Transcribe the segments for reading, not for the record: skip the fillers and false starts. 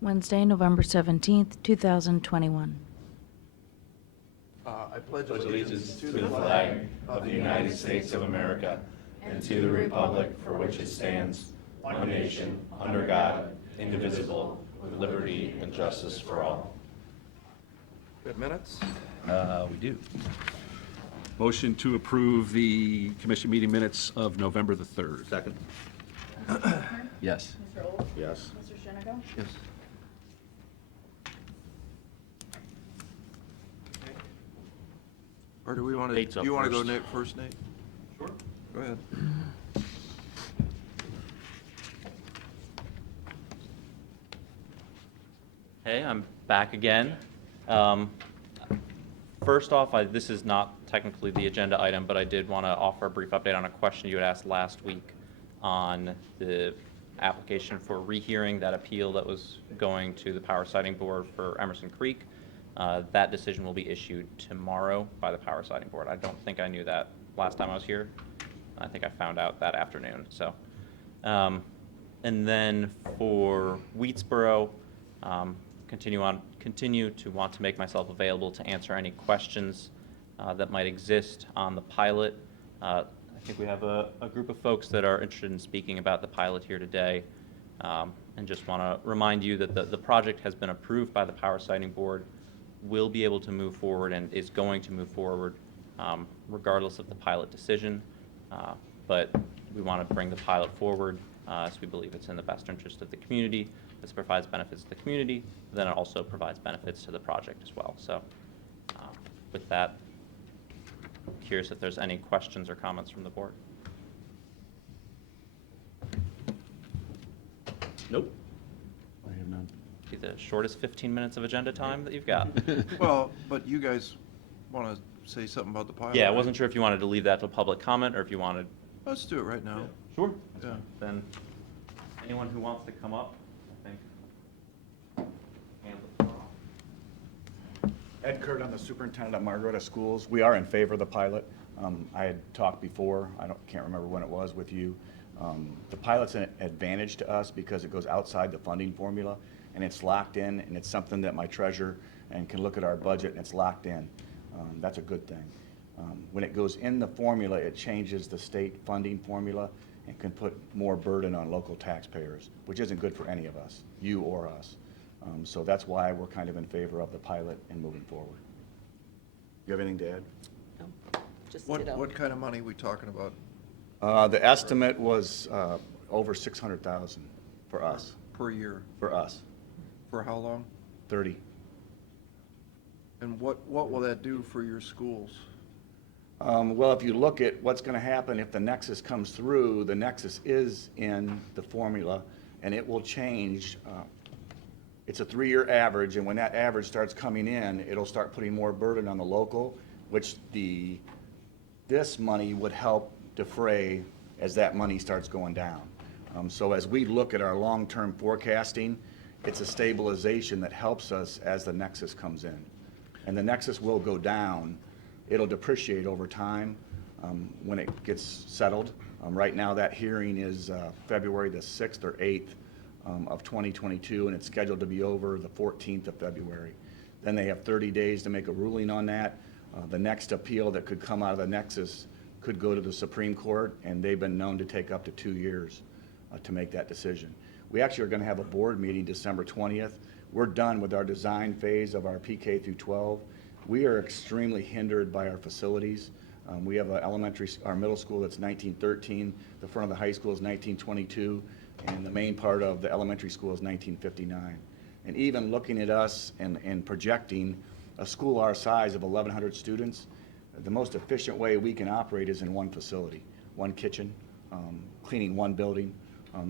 Wednesday, November 17th, 2021. I pledge allegiance to the flag of the United States of America and to the republic for which it stands, one nation, under God, indivisible, with liberty and justice for all. Good minutes? We do. Motion to approve the commission meeting minutes of November the 3rd. Second. Yes. Mr. Olds? Yes. Mr. Shenigo? Yes. Or do we want to, Nate's do up you want to go first. Nate first, Nate? Sure. Go ahead. Hey, I'm back again. First off, this is not technically the agenda item, but I did want to offer a brief update on a question you had asked last week on the application for rehearing that appeal that was going to the Power Siting Board for Emerson Creek. That decision will be issued tomorrow by the Power Siting Board. I don't think I knew that last time I was here. I think I found out that afternoon. So, and then for Wheatsboro, continue to want to make myself available to answer any questions that might exist on the pilot. I think we have a group of folks that are interested in speaking about the pilot here today, and just want to remind you that the project has been approved by the Power Siting Board, will be able to move forward and is going to move forward regardless of the pilot decision, but we want to bring the pilot forward as we believe it's in the best interest of the community. This provides benefits to the community, then it also provides benefits to the project as well. So with that, I'm curious if there's any questions or comments from the board. Nope. I have none. Be the shortest 15 minutes of agenda time that you've got. Well, but you guys want to say something about the pilot? Yeah, I right? wasn't sure if you wanted to leave that to public comment or if you wanted. Let's do it right now. Sure. Yeah. Then anyone who wants to come up, I think. Hand the floor off. Ed Kurt, I'm the superintendent at Margaretta Schools. We are in favor of the pilot. I had talked before, can't remember when it was with you. The pilot's an advantage to us because it goes outside the funding formula and it's locked in, and it's something that my treasurer and can look at our budget and it's locked in. That's a good thing. When it goes in the formula, it changes the state funding formula and can put more burden on local taxpayers, which isn't good for any of us, you or us. So that's why we're kind of in favor of the pilot and moving forward. You have anything to add? No, just What, ditto. what kind of money are we talking about The estimate was over 600,000 for us, per year? for us, For how long? 30. And what will that do for your schools? Well, if you look at what's going to happen if the nexus comes through, the nexus is in the formula, and it will change. It's a 3-year average, and when that average starts coming in, it'll start putting more burden on the local, which this money would help defray as that money starts going down. So as we look at our long-term forecasting, it's a stabilization that helps us as the nexus comes in. And the nexus will go down. It'll depreciate over time when it gets settled. Right now, that hearing is February the 6th or 8th of 2022, and it's scheduled to be over the 14th of February. Then they have 30 days to make a ruling on that. The next appeal that could come out of the nexus could go to the Supreme Court, and they've been known to take up to 2 years to make that decision. We actually are going to have a board meeting December 20th. We're done with our design phase of our PK through 12. We are extremely hindered by our facilities. We have our middle school that's 1913, the front of the high school is 1922, and the main part of the elementary school is 1959. And even looking at us and projecting a school our size of 1,100 students, the most efficient way we can operate is in one facility, one kitchen, cleaning one building.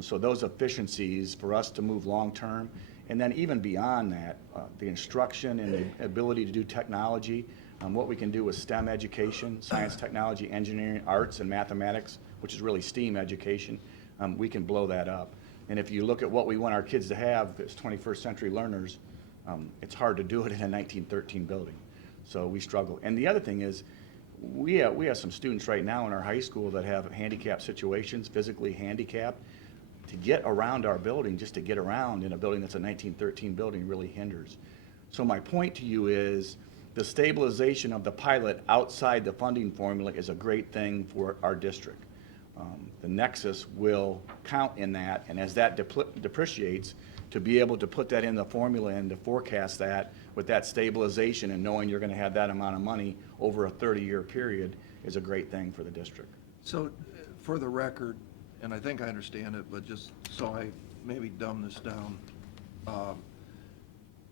So those efficiencies for us to move long-term, and then even beyond that, the instruction and the ability to do technology, what we can do with STEM education, science, technology, engineering, arts, and mathematics, which is really STEAM education, we can blow that up. And if you look at what we want our kids to have as 21st century learners, it's hard to do it in a 1913 building. So we struggle. And the other thing is, we have some students right now in our high school that have handicap situations, physically handicapped. to get around our building, just to get around in a building that's a 1913 building really hinders. So my point to you is the stabilization of the pilot outside the funding formula is a great thing for our district. The nexus will count in that, and as that depreciates, to be able to put that in the formula and to forecast that with that stabilization and knowing you're going to have that amount of money over a 30-year period is a great thing for the district. So, for the record, and I think I understand it, but just so I maybe dumb this down,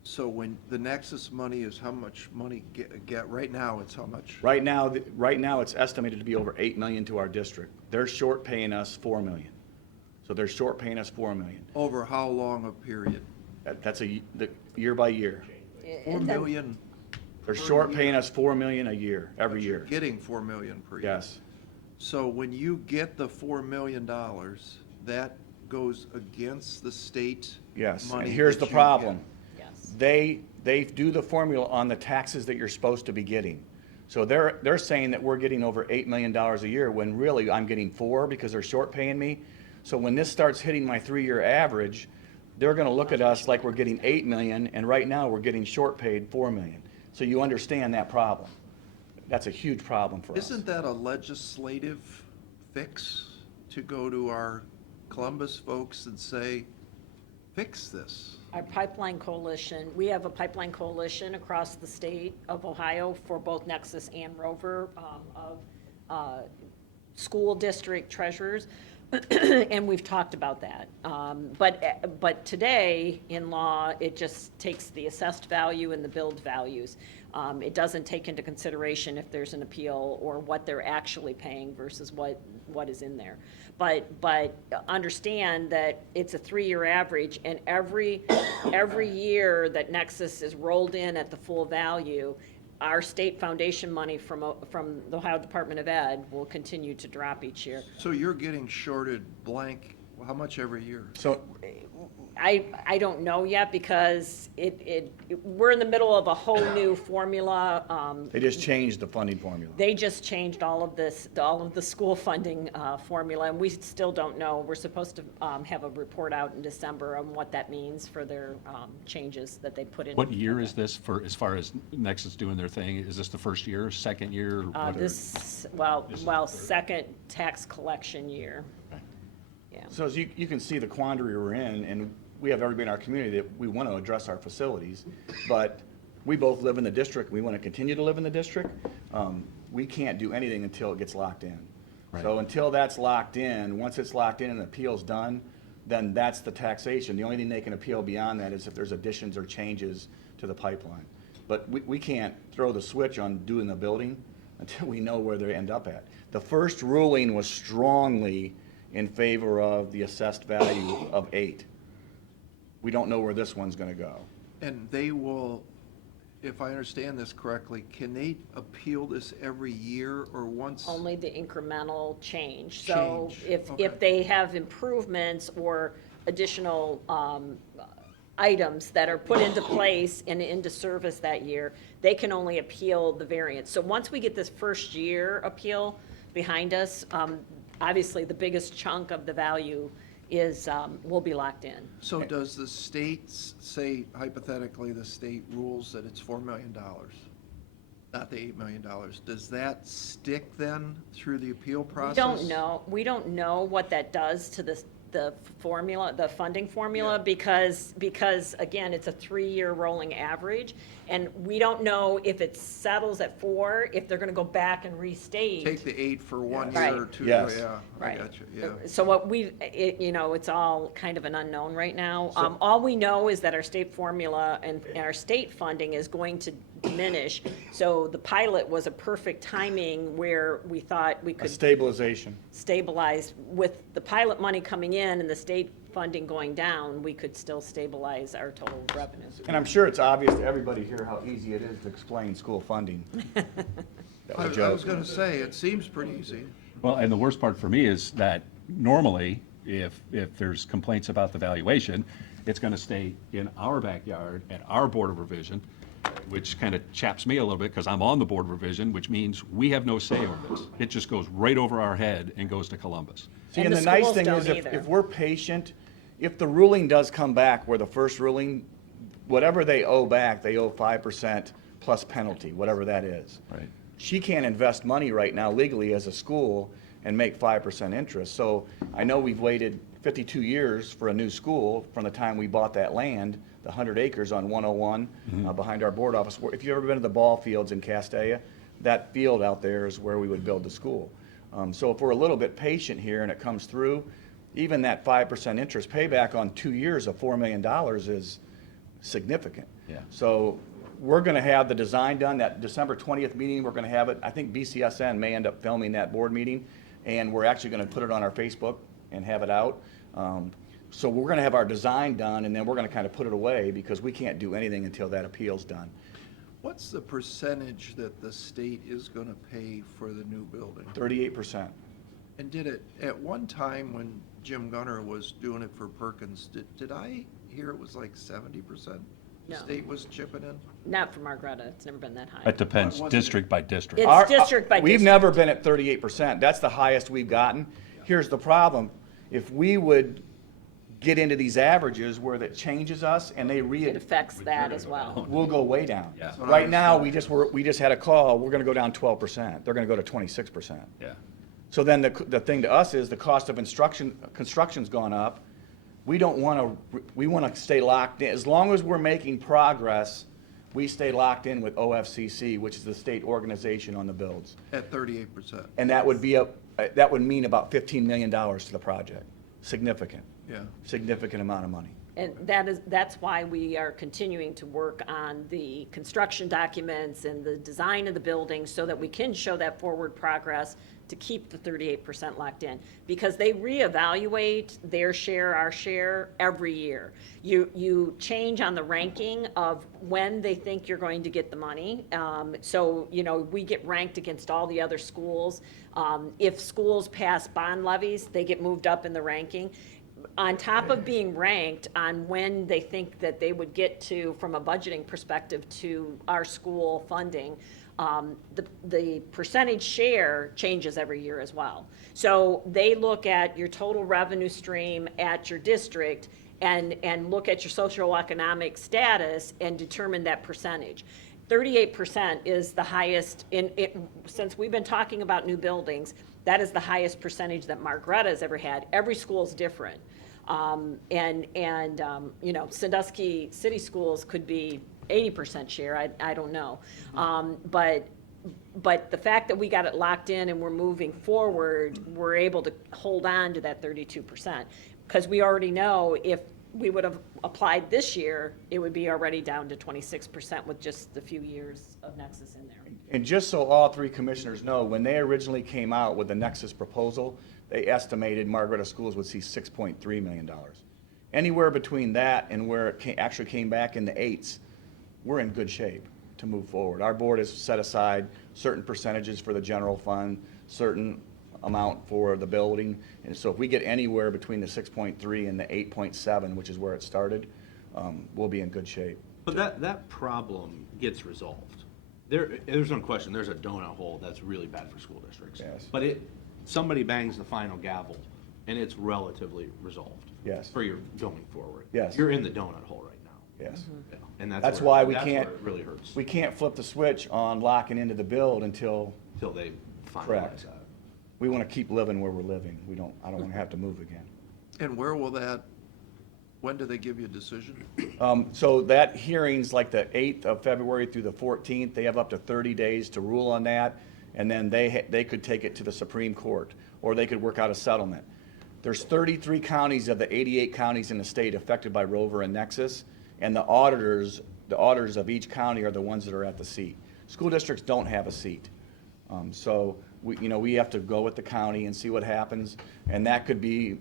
so when the Nexus money is how much money get, right now it's how much? Right now, it's estimated to be over 8 million to our district. They're short paying us 4 million. So they're short paying us 4 million. Over how long a period? That's year by year. 4 million? They're short paying us 4 million a year, every You're year. getting 4 million per year? Yes. So when you get the $4 million, that goes against the state Yes, money and here's that the you problem. Yes. They do the formula on the taxes that you're supposed to be getting. So they're saying that we're getting over $8 million a year, when really I'm getting 4 because they're short paying me. So when this starts hitting my 3-year average, they're gonna look at us like we're getting 8 million, and right now we're getting short paid 4 million. So you understand that problem. That's a huge problem for us. Isn't that a legislative fix to go to our Columbus folks and say, fix this? Our pipeline coalition, we have a pipeline coalition across the state of Ohio for both Nexus and Rover, of school district treasurers, and we've talked about that. But today, in law, it just takes the assessed value and the billed values. It doesn't take into consideration if there's an appeal or what they're actually paying versus what is in there. But understand that it's a 3-year average, and every year that Nexus is rolled in at the full value, our state foundation money from the Ohio Department of Ed will continue to drop each year. So you're getting shorted blank, how much every year? So I don't know yet, because we're in the middle of a whole new formula. they just changed the funding formula. They just changed all of the school funding formula, and we still don't know. We're supposed to have a report out in December on what that means for their changes that they put in. What year is this for, as far as Nexus doing their thing? Is this the first year, second year? or what are- Second tax collection year. Yeah. So as you can see the quandary we're in, and we have everybody in our community that we want to address our facilities, but we both live in the district, we want to continue to live in the district. We can't do anything until it gets locked in. So Right. until that's locked in, once it's locked in and the appeal's done, then that's the taxation. The only thing they can appeal beyond that is if there's additions or changes to the pipeline. But we can't throw the switch on doing the building until we know where they end up at. The first ruling was strongly in favor of the assessed value of 8. We don't know where this one's gonna go. And they will, if I understand this correctly, can they appeal this every year or once? Only the incremental change. So Change, if okay. they have improvements or additional items that are put into place and into service that year, they can only appeal the variance. So once we get this first year appeal behind us, obviously the biggest chunk of the value is, will be locked in. So does the state say, hypothetically, the state rules that it's $4 million, not the $8 million? Does that stick then through the appeal process? We don't know what that does to the formula, the funding formula, Yeah. because again, it's a 3-year rolling average, and we don't know if it settles at 4, if they're gonna go back and restate. Take the 8 for 1 Right. year or 2, Yes. yeah, I Right. got you, yeah. So what it's all kind of an unknown right now. All we know is that our state formula and our state funding is going to diminish. So the pilot was a perfect timing where we thought we A could stabilization. stabilize with the pilot money coming in and the state funding going down, we could still stabilize our total revenues. And I'm sure it's obvious to everybody here how easy it is to explain school funding. That I was a I was joke. gonna say, it seems pretty easy. Well, and the worst part for me is that normally, if there's complaints about the valuation, it's gonna stay in our backyard at our Board of Revision, which kind of chaps me a little bit because I'm on the board revision, which means we have no say over this. It just goes right over our head and goes to Columbus. See, And and the the nice schools thing don't is either. if we're patient, if the ruling does come back where the first ruling, whatever they owe back, they owe 5% plus penalty, whatever that is. Right. She can't invest money right now legally as a school and make 5% interest. So I know we've waited 52 years for a new school from the time we bought that land, the 100 acres on 101 behind our board office. If you've ever been to the ball fields in Castella, that field out there is where we would build the school. So if we're a little bit patient here and it comes through, even that 5% interest payback on 2 years of $4 million is significant. Yeah. So we're going to have the design done, that December 20th meeting, we're going to have it. I think BCSN may end up filming that board meeting, and we're actually going to put it on our Facebook and have it out. So we're going to have our design done, and then we're going to kind of put it away because we can't do anything until that appeal's done. What's the percentage that the state is going to pay for the new building? 38%. And did it, at one time when Jim Gunner was doing it for Perkins, did I hear it was like 70%? The No. state was chipping in? Not for Margaretta, it's never been that high. It depends, What was it? district by district. It's district by We've district. never been at 38%. That's the highest we've gotten. Here's the problem. If we would get into these averages where that changes us and they It affects that as well. we'll go way down. Yeah. That's what I Right was now, thinking. we just had a call, we're gonna go down 12%. They're gonna go to 26%. Yeah. So then the thing to us is the cost of construction's gone up. We don't wanna, we wanna stay locked in. As long as we're making progress, we stay locked in with OFCC, which is the state organization on the builds. At 38%? And that would mean about $15 million to the project. Significant, Yeah. significant amount of money. And that's why we are continuing to work on the construction documents and the design of the building so that we can show that forward progress to keep the 38% locked in. Because they reevaluate their share, our share, every year. You change on the ranking of when they think you're going to get the money. So, we get ranked against all the other schools. If schools pass bond levies, they get moved up in the ranking. On top of being ranked on when they think that they would get to, from a budgeting perspective, to our school funding, the percentage share changes every year as well. So they look at your total revenue stream at your district and look at your socioeconomic status and determine that percentage. 38% is the highest, since we've been talking about new buildings, that is the highest percentage that Margaretta has ever had. Every school is different. Sandusky City Schools could be 80% share, I don't know. But the fact that we got it locked in and we're moving forward, we're able to hold on to that 32%. Because we already know if we would have applied this year, it would be already down to 26% with just the few years of Nexus in there. And just so all three commissioners know, when they originally came out with the Nexus proposal, they estimated Margaretta Schools would see $6.3 million. Anywhere between that and where it actually came back in the eights, we're in good shape to move forward. Our board has set aside certain percentages for the general fund, certain amount for the building. And so if we get anywhere between the 6.3 and the 8.7, which is where it started, we'll be in good shape. But that problem gets resolved. There's no question, there's a donut hole that's really bad for school districts. Yes. But somebody bangs the final gavel, and it's relatively resolved. Yes. For your going forward. Yes. You're in the donut hole right now. Yes. Yeah. And That's why we that's can't. where it really hurts, We can't flip the switch on locking into the build until until they finalize Correct. that. we want to keep living where we're living. I don't want to have to move again. And where will when do they give you a decision? So that hearing's like the 8th of February through the 14th. They have up to 30 days to rule on that, and then they could take it to the Supreme Court, or they could work out a settlement. There's 33 counties of the 88 counties in the state affected by Rover and Nexus, and the auditors of each county are the ones that are at the seat. School districts don't have a seat. So we have to go with the county and see what happens, and that could be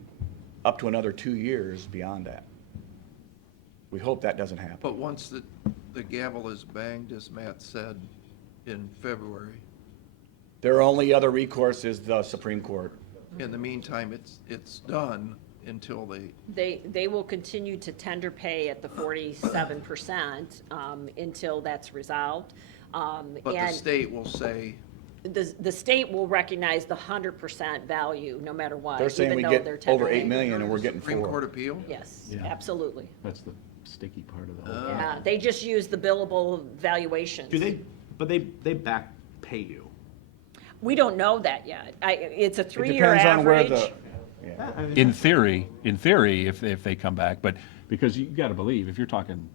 up to another 2 years beyond that. We hope that doesn't happen. But once the gavel is banged, as Matt said, in February, Their only other recourse is the Supreme Court. in the meantime, it's done, until they, They will continue to tender pay at the 47% until that's resolved. but the And state will say, the state will recognize the 100% value, no matter what. They're saying even we though get they're over tendering. 8 million and we're getting Supreme Court 4. appeal? Yes, Yeah. absolutely. That's the sticky part of the whole. Yeah, they just use the billable valuations. But they back pay you. We don't know that yet. It's a It three-year depends on where average. the, yeah. In theory, if they come back, but, because you gotta believe, if you're talking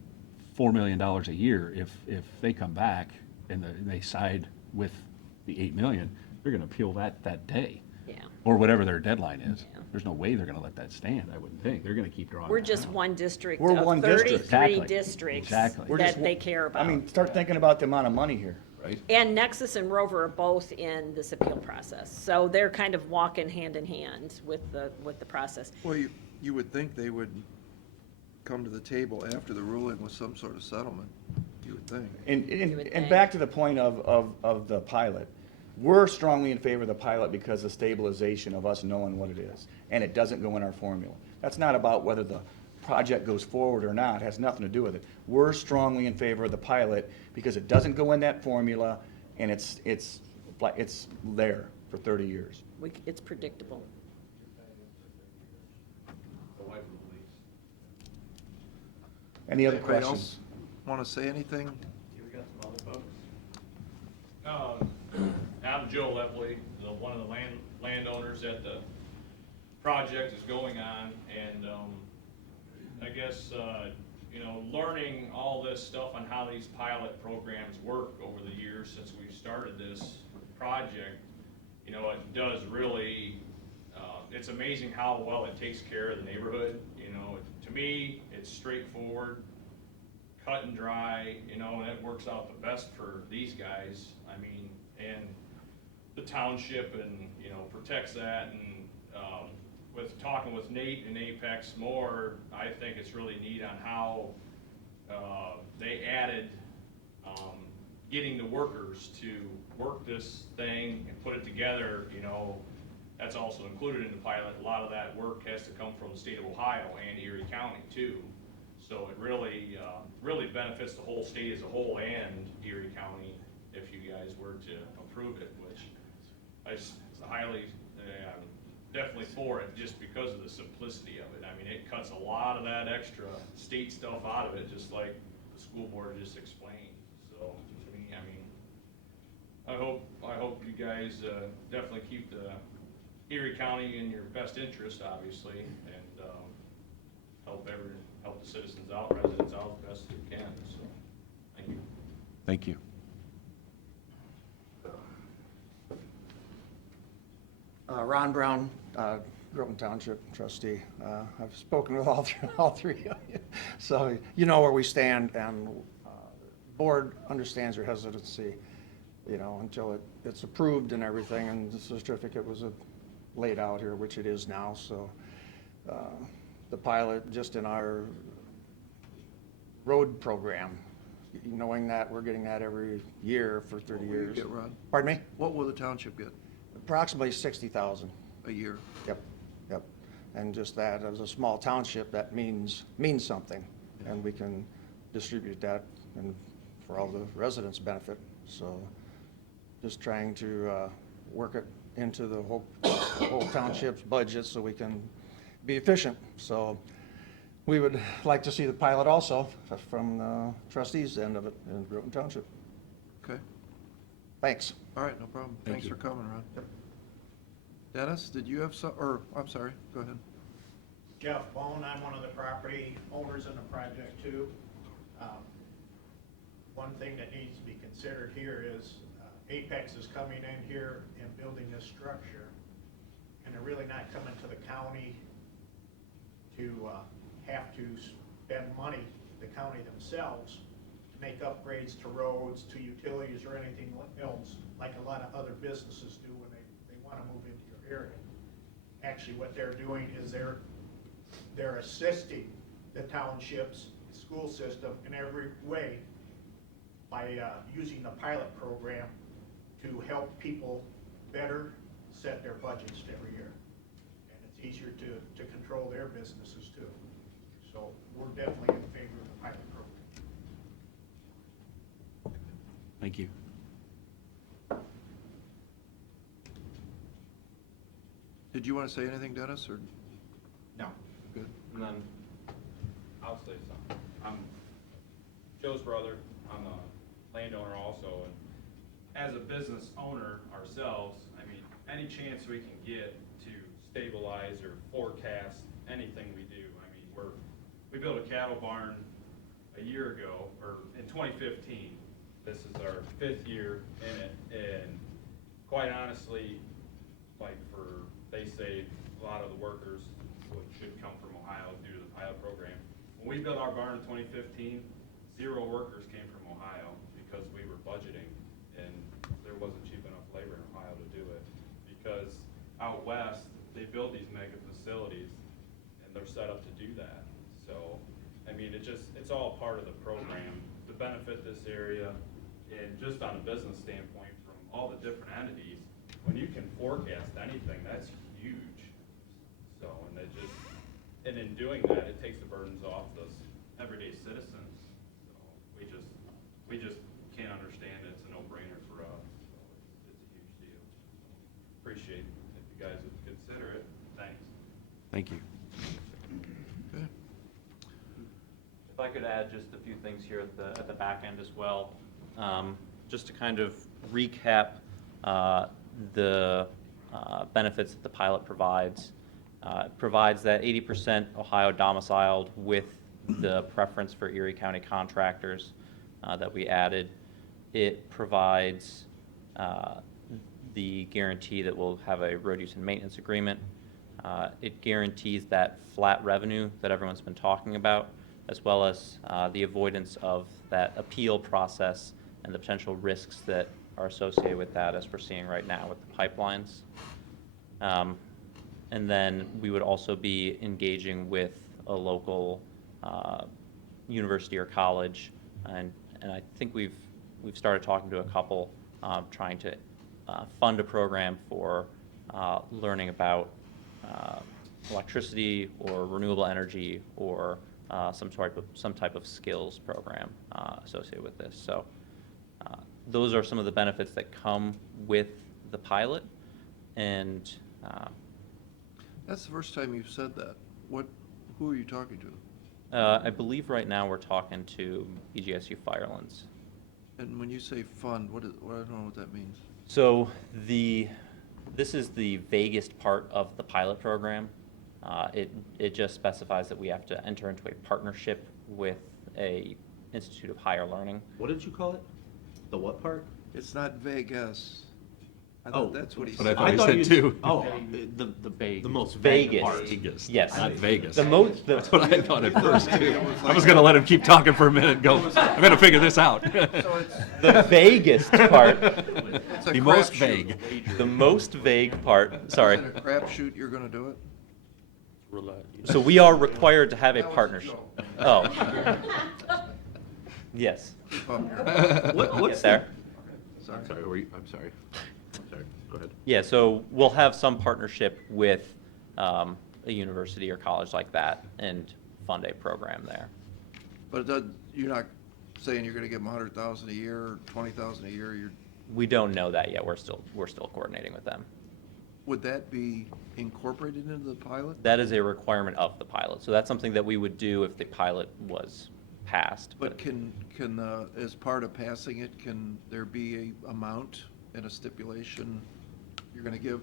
$4 million a year, if they come back and they side with the 8 million, they're gonna appeal that day. Yeah. Or whatever their deadline is. Yeah. There's no way they're gonna let that stand, I wouldn't think. They're gonna keep drawing. We're that just out. one district We're of one district. 33 Exactly. districts Exactly. We're just that they care about. I mean, start thinking about the amount of money here. Right? And Nexus and Rover are both in this appeal process, so they're kind of walking hand in hand with the process. Well, you would think they would come to the table after the ruling with some sort of settlement, you would think. And, would and, think. and back to the point of the pilot, we're strongly in favor of the pilot because of stabilization of us knowing what it is, and it doesn't go in our formula. That's not about whether the project goes forward or not, it has nothing to do with it. We're strongly in favor of the pilot because it doesn't go in that formula, and it's there for 30 years. It's predictable. Any other Anybody questions? else want to say anything? I'm Joe Lepley, one of the landowners that the project is going on, and I guess, learning all this stuff on how these pilot programs work over the years since we started this project, it does really, it's amazing how well it takes care of the neighborhood. To me, it's straightforward, cut and dry, and it works out the best for these guys. I mean, and the township and, protects that. And with talking with Nate and Apex more, I think it's really neat on how they added getting the workers to work this thing and put it together. That's also included in the pilot. A lot of that work has to come from the state of Ohio and Erie County too. So it really, really benefits the whole state as a whole and Erie County if you guys were to approve it, which it's highly, definitely for it just because of the simplicity of it. I mean, it cuts a lot of that extra state stuff out of it, just like the school board just explained. So to me, I mean, I hope you guys definitely keep the Erie County in your best interest, obviously, and help the citizens out, residents out the best you can. So, thank you. Thank you. Ron Brown, Groton Township trustee. I've spoken with all three of you, so you know where we stand, and board understands your hesitancy, until it's approved and everything, and the certificate was laid out here, which it is now. So the pilot, just in our road program, knowing that we're getting that every year for 30 What will you years. get, Ron? Pardon me? What will the township get Approximately 60,000. a year? Yep. And just that, as a small township, that means something, and we can distribute that and for all the residents' benefit. So just trying to work it into the whole township's budget so we can be efficient. So we would like to see the pilot also from the trustees' end of it in Groton Township. Okay, Thanks. all right, no problem. Thank Thanks you. for coming, Ron. Dennis, did you have I'm sorry, go ahead. Jeff Bone, I'm one of the property owners in the project too. One thing that needs to be considered here is Apex is coming in here and building this structure, and they're really not coming to the county to have to spend money, the county themselves, to make upgrades to roads, to utilities, or anything else, like a lot of other businesses do when they want to move into your area. Actually, what they're doing is they're assisting the townships, the school system in every way by using the pilot program to help people better set their budgets every year. And it's it's easier to control their businesses too. So we're definitely in favor of the pilot program. Thank you. Did you want to say anything, Dennis, or No. good? And then, I'll say something. I'm Joe's brother. I'm a landowner also, and as a business owner ourselves, I mean, any chance we can get to stabilize or forecast anything we do. I mean, we built a cattle barn a year ago, or in 2015. This is our 5th year in it, and quite honestly, they say a lot of the workers should come from Ohio due to the pilot program. When we built our barn in 2015, 0 workers came from Ohio because we were budgeting, and there wasn't cheap enough labor in Ohio to do it. Because out west, they build these mega facilities, and they're set up to do that. So, I mean, it's all part of the program to benefit this area, and just on a business standpoint, from all the different entities, when you can forecast anything, that's huge. So, and in doing that, it takes the burdens off those everyday citizens. So we just can't understand it. It's a no-brainer for us. So it's a huge deal. Appreciate if you guys would consider it. Thanks. Thank you. Okay. If I could add just a few things here at the back end as well, just to kind of recap the benefits that the pilot provides. It provides that 80% Ohio domiciled with the preference for Erie County contractors that we added. It provides the guarantee that we'll have a road use and maintenance agreement. It guarantees that flat revenue that everyone's been talking about, as well as the avoidance of that appeal process and the potential risks that are associated with that, as we're seeing right now with the pipelines. And then we would also be engaging with a local university or college, and I think we've started talking to a couple, trying to fund a program for learning about electricity or renewable energy or some type of skills program associated with this. So those are some of the benefits that come with the pilot, and That's the first time you've said that. Who are you talking to? I believe right now we're talking to BGSU Firelands. And when you say fund, I don't know what that means. So this is the vaguest part of the pilot program. It just specifies that we have to enter into a partnership with a Institute of Higher Learning. What did you call it? The what part? It's not Vegas. I Oh, thought that's what he But I said. thought he said too. Oh, the most Vague. vague part. Vegas. Yes. Not Vegas. That's what I thought at first too. I was gonna let him keep talking for a minute and go, I'm gonna figure this out. So it's The vaguest part, it's a The most crapshoot. vague. the most vague part, sorry. Is it a crapshoot you're gonna do it? So we are required to have a That was a partnership. joke. Oh. Yes. Oh, Get there. sorry. I'm sorry. Go ahead. Yeah, so we'll have some partnership with a university or college like that and fund a program there. But you're not saying you're gonna give them 100,000 a year or 20,000 a year? We don't know that yet. We're still coordinating with them. Would that be incorporated into the pilot? That is a requirement of the pilot. So that's something that we would do if the pilot was passed. But can as part of passing it, can there be a amount and a stipulation? You're gonna give,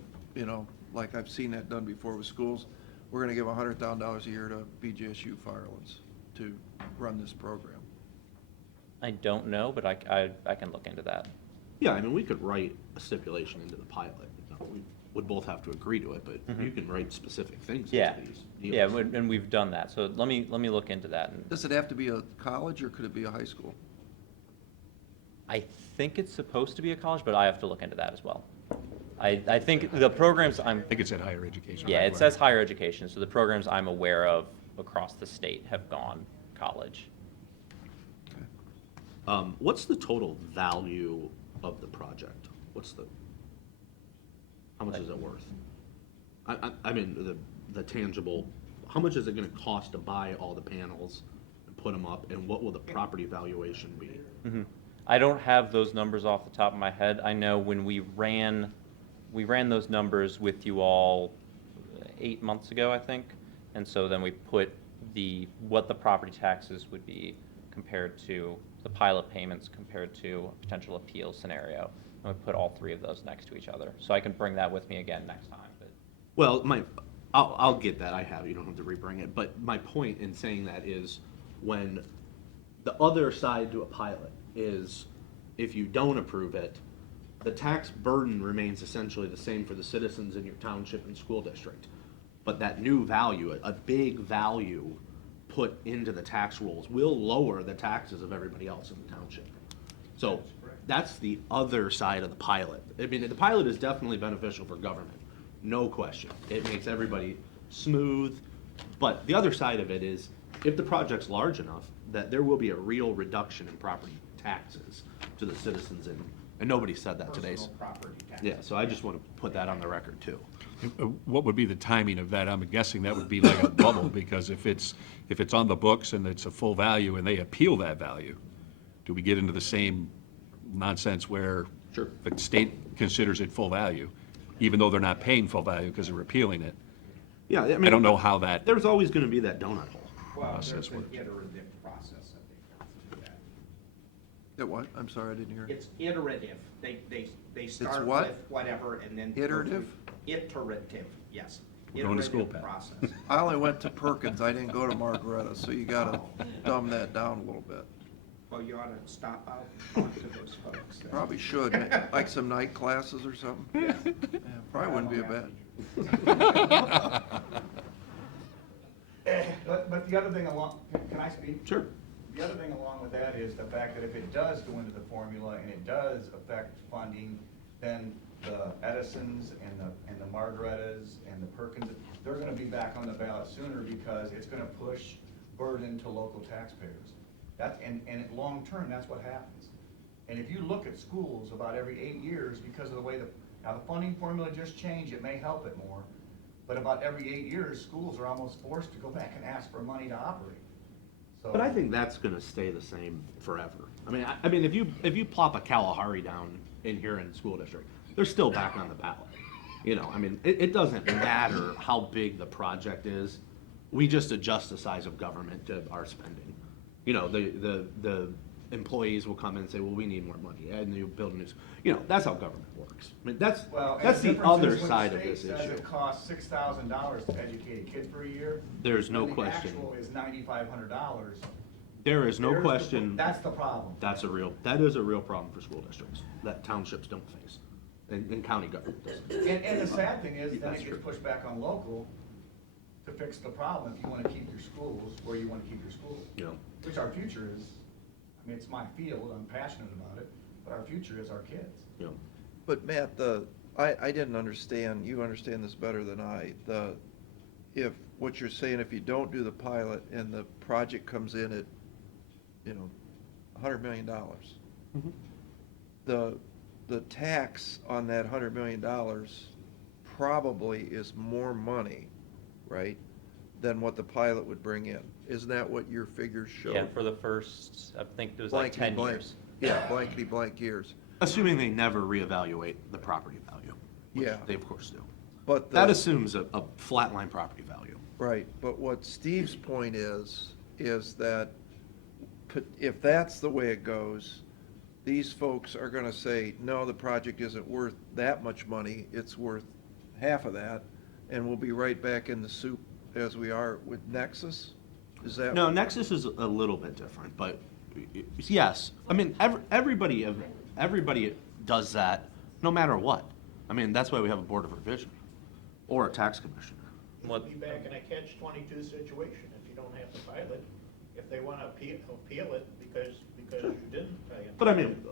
like I've seen that done before with schools, we're gonna give $100,000 a year to BGSU Firelands to run this program. I don't know, but I can look into that. Yeah, I mean, we could write a stipulation into the pilot. We would both have to agree to it, but you can write specific things Yeah, into these deals. yeah, and we've done that. So let me look into that. And Does it have to be a college or could it be a high school? I think it's supposed to be a college, but I have to look into that as well. I think the programs I think it said higher education. Yeah, it says higher education, so the programs I'm aware of across the state have gone college. What's the total value of the project? How much is it worth? I mean, the tangible, how much is it gonna cost to buy all the panels and put them up, and what will the property valuation be? I don't have those numbers off the top of my head. I know when we ran those numbers with you all 8 months ago, I think. And so then we put what the property taxes would be compared to the pilot payments compared to a potential appeal scenario. And we put all three of those next to each other. So I can bring that with me again next time. But Well, I'll get that, I have, you don't have to rebring it, but my point in saying that is, when the other side to a pilot is, if you don't approve it, the tax burden remains essentially the same for the citizens in your township and school district. But that new value, a big value put into the tax rolls, will lower the taxes of everybody else in the township. So that's the other side of the pilot. I mean, the pilot is definitely beneficial for government, no question. It makes everybody smooth. But the other side of it is, if the project's large enough, that there will be a real reduction in property taxes to the citizens, and nobody said that today. Personal property tax. Yeah, so I just want to put that on the record too. What would be the timing of that? I'm guessing that would be like a bubble, because if it's on the books and it's a full value and they appeal that value, do we get into the same nonsense where Sure. the state considers it full value, even though they're not paying full value because they're appealing it? Yeah, I mean, I don't know how that there's always going to be that donut hole. Well, process there's an works. iterative process that they go through that. That what? I'm sorry, I didn't hear. It's iterative. They start what? with whatever and then. go Iterative? through- Iterative, yes. We're going to school, Iterative Pat. process. I only went to Perkins, I didn't go to Margaretta, so you gotta dumb that down a little bit. Well, you ought to stop out and talk to those folks. Probably should, like some night classes or something. Yeah. Yeah, probably wouldn't be a bad. But the other thing along, can I speak? Sure. The other thing along with that is the fact that if it does go into the formula and it does affect funding, then the Edisons and the Margarettas and the Perkins, they're gonna be back on the ballot sooner because it's gonna push burden to local taxpayers. And long term, that's what happens. And if you look at schools about every 8 years, because of the way now the funding formula just changed, it may help it more. But about every 8 years, schools are almost forced to go back and ask for money to operate. So. But I think that's going to stay the same forever. I mean, if you plop a Kalahari down in here in the school district, they're still back on the ballot. You know, I mean, it doesn't matter how big the project is. We just adjust the size of government to our spending. You know, the employees will come in and say, well, we need more money, and you build a new, you know, that's how government works. I mean, that's the difference other is when side the of this state says issue. it costs $6,000 to educate a kid for a year. There's no and question. The actual is $9,500. There is no question. That's the problem. That is a real problem for school districts that townships don't face, and county government doesn't. And the sad thing is, then it gets pushed back on local to fix the problem if you want to keep your schools where you want to keep your schools. You know, Which our future is, I mean, it's my field, I'm passionate about it, but our future is our kids. you know. But Matt, I didn't understand, you understand this better than I, if, what you're saying, if you don't do the pilot and the project comes in at, you know, $100 million, the tax on that $100 million probably is more money, right, than what the pilot would bring in. Isn't that what your figures show? yeah, for the first, I think it was like 10 Blankety-blank. years. Yeah, blankety blank years. Assuming they never reevaluate the property value, which Yeah. they of course do. But That assumes a flatline property value. right, but what Steve's point is that if that's the way it goes, these folks are gonna say, no, the project isn't worth that much money, it's worth half of that, and we'll be right back in the soup as we are with Nexus? Is that? No, Nexus is a little bit different, but yes, I mean, everybody does that no matter what. I mean, that's why we have a board of revision or a tax commissioner. What, Be back in a catch-22 situation if you don't have the pilot, if they want to appeal it because you didn't pay it. But I mean,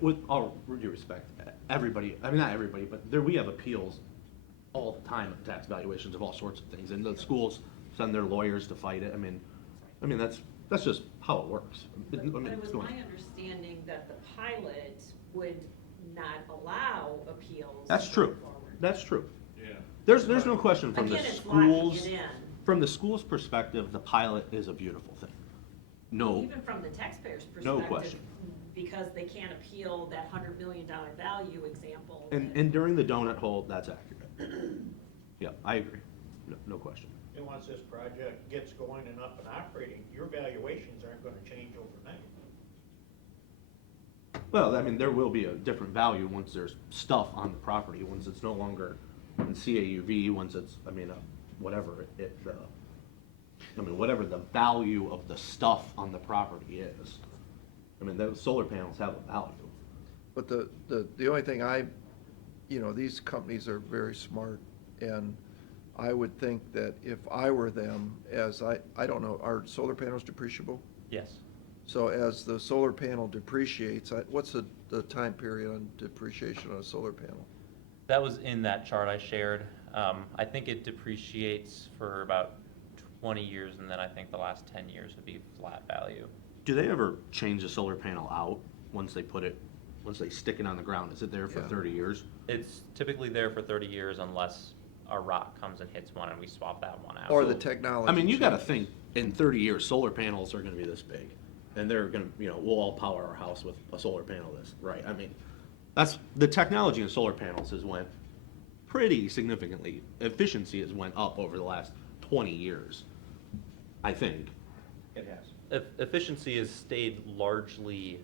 with all due respect, everybody, I mean, not everybody, but we have appeals all the time of tax valuations of all sorts of things, and the schools send their lawyers to fight it. I mean, that's just how it works. But it was my understanding that the pilot would not allow appeals. That's true. going forward. That's true. Yeah. There's no question from the Again, it's locking schools, it in. from the school's perspective, the pilot is a beautiful thing. No, Even from the taxpayer's No perspective. question. Because they can't appeal that $100 million value example. and during the donut hole, that's accurate. Yeah, I agree. No question. And once this project gets going and up and operating, your valuations aren't gonna change overnight. Well, I mean, there will be a different value once there's stuff on the property, once it's no longer in CAUV, once it's, I mean, whatever whatever the value of the stuff on the property is. I mean, those solar panels have a value. But the only thing these companies are very smart, and I would think that if I were them, I don't know, are solar panels depreciable? Yes. So as the solar panel depreciates, what's the time period on depreciation on a solar panel? That was in that chart I shared. I think it depreciates for about 20 years, and then I think the last 10 years would be flat value. Do they ever change the solar panel out once they stick it on the ground? Is it there for Yeah. 30 years? It's typically there for 30 years unless a rock comes and hits one and we swap that one out. Or the technology I mean, you gotta changes. think, in 30 years, solar panels are gonna be this big. And they're gonna, we'll all power our house with a solar panel this, right? I mean, the technology in solar panels has went pretty significantly. Efficiency has went up over the last 20 years, I think. It has. Efficiency has stayed largely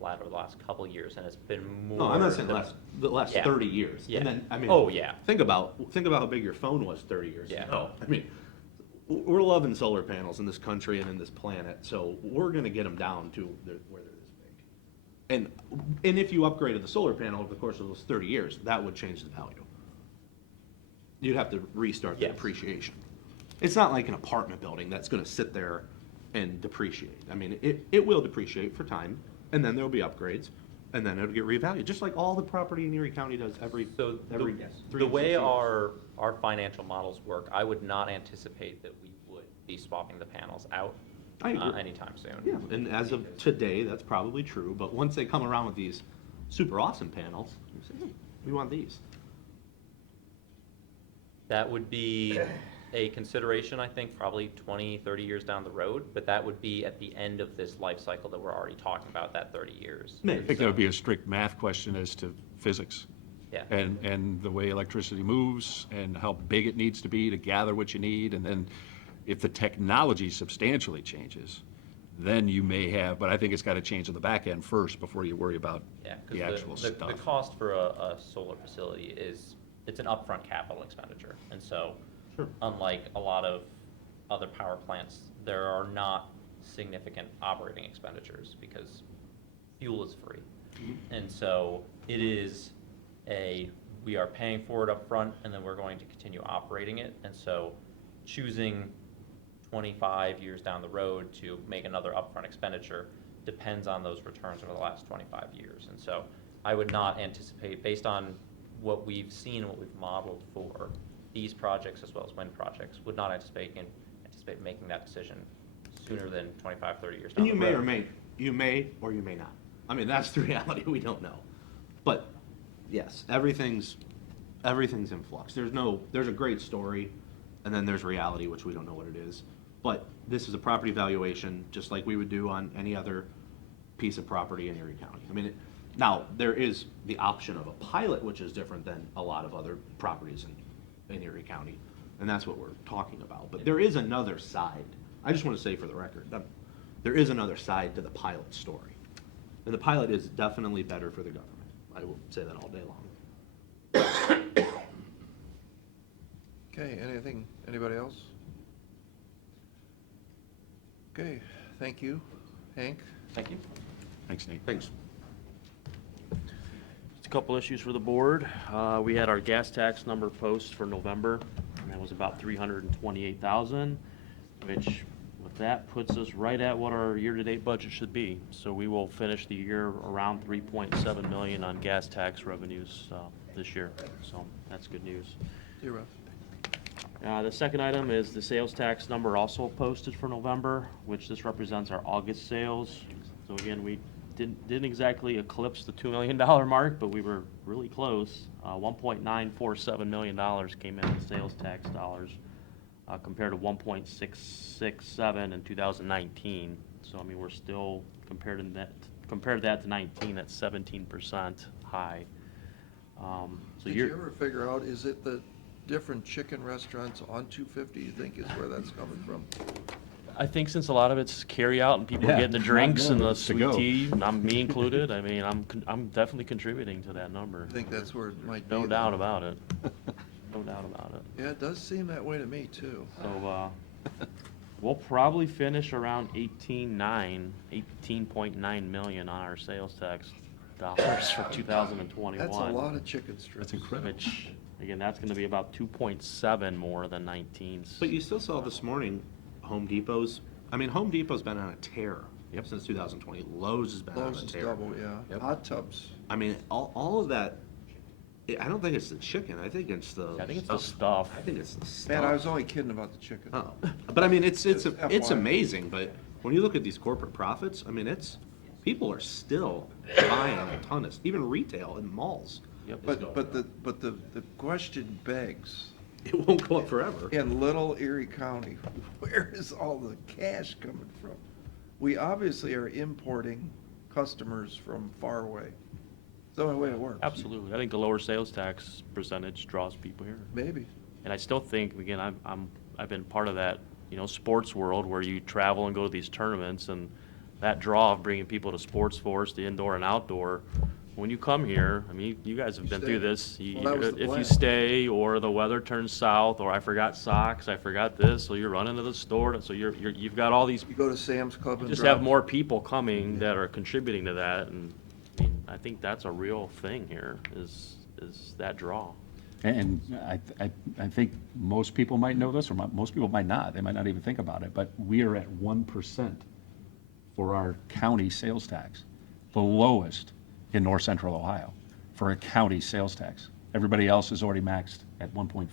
flat over the last couple of years, and it's been more. No, I'm not saying than- the last Yeah. 30 years. Yeah. And then, I mean. Oh, yeah. Think about how big your phone was 30 years Yeah. ago. I mean, we're loving solar panels in this country and in this planet, so we're gonna get them down to where they're this big. And if you upgraded the solar panel over the course of those 30 years, that would change the value. You'd have to restart the Yes. depreciation. It's not like an apartment building that's gonna sit there and depreciate. I mean, it will depreciate for time, and then there'll be upgrades, and then it'll get revalued, just like all the property in Erie County does every So three the to way 6 years. our financial models work, I would not anticipate that we would be swapping the panels out I agree. anytime soon. Yeah, and as of today, that's probably true, but once they come around with these super awesome panels, you say, hey, we want these. That would be a consideration, I think, probably 20, 30 years down the road, but that would be at the end of this life cycle that we're already talking about, that 30 years. I think that would be a strict math question as to physics. Yeah. And the way electricity moves and how big it needs to be to gather what you need. And then if the technology substantially changes, then you may have, but I think it's got to change on the back end first before you worry about Yeah, the actual because stuff. the cost for a solar facility it's an upfront capital expenditure. And so, unlike a lot of other power plants, there are not significant operating expenditures because fuel is free. And so it is we are paying for it up front, and then we're going to continue operating it. And so choosing 25 years down the road to make another upfront expenditure depends on those returns over the last 25 years. And so I would not anticipate, based on what we've seen and what we've modeled for these projects as well as wind projects, would not anticipate making that decision sooner than 25, 30 years down And the road. you may or you may not. I mean, that's the reality, we don't know. But, yes, everything's in flux. There's a great story, and then there's reality, which we don't know what it is. But this is a property valuation, just like we would do on any other piece of property in Erie County. I mean, now, there is the option of a pilot, which is different than a lot of other properties in Erie County, and that's what we're talking about. But there is another side. I just want to say for the record, there is another side to the pilot story. And the pilot is definitely better for the government. I will say that all day long. Okay, anybody else? Okay, thank you. Hank? Thank you. Thanks, Nate. Thanks. Just a couple issues for the board. We had our gas tax number post for November, and that was about 328,000, which with that puts us right at what our year-to-date budget should be. So we will finish the year around 3.7 million on gas tax revenues this year. So that's good news. Zero. The second item is the sales tax number also posted for November, which this represents our August sales. So again, we didn't exactly eclipse the $2 million mark, but we were really close. $1.947 million came in in sales tax dollars, compared to 1.667 in 2019. So, I mean, we're still, compared to that to 19, that's 17% high. So Did you ever figure out, is it the different chicken restaurants on 250, you think is where that's coming from? I think since a lot of it's carry out and people Yeah, getting the drinks and the to sweet go. tea, me included, I mean, I'm definitely contributing to that number. I think that's where it might be. No then. doubt about it. No doubt about it. Yeah, it does seem that way to me, too. So, we'll probably finish around 18.9 million on our sales tax dollars for 2021. That's a lot of chicken strips. That's incredible. Which, again, that's gonna be about 2.7 more than 19's. But you still saw this morning, Home Depot's been on a tear since 2020. Lowe's has been on Lowe's a is tear. double, yeah. Yep. Hot tubs. I mean, all of that, I don't think it's the chicken, I think it's the. I think it's the stuff. I think it's the stuff. Man, I was only kidding about the chicken. Oh, but I mean, it's FYI. amazing, but when you look at these corporate profits, I mean, people are still buying a ton of, even retail in malls. Yep. But the question begs, It won't go up forever. in little Erie County, where is all the cash coming from? We obviously are importing customers from far away. It's the only way it works. Absolutely. I think the lower sales tax percentage draws people here. Maybe. And I still think, again, I've been part of that, sports world where you travel and go to these tournaments, and that draw of bringing people to sports force, the indoor and outdoor. When you come here, I mean, you guys have been through this. Well, that was the If you plan. stay, or the weather turns south, or I forgot socks, I forgot this, so you're running to the store, so you've got all these, You go to Sam's Club and just drop. have more people coming that are contributing to that, and, I mean, I think that's a real thing here, is that draw. And I think most people might know this, or most people might not. They might not even think about it, but we are at 1% for our county sales tax, the lowest in north central Ohio for a county sales tax. Everybody else is already maxed at 1.5.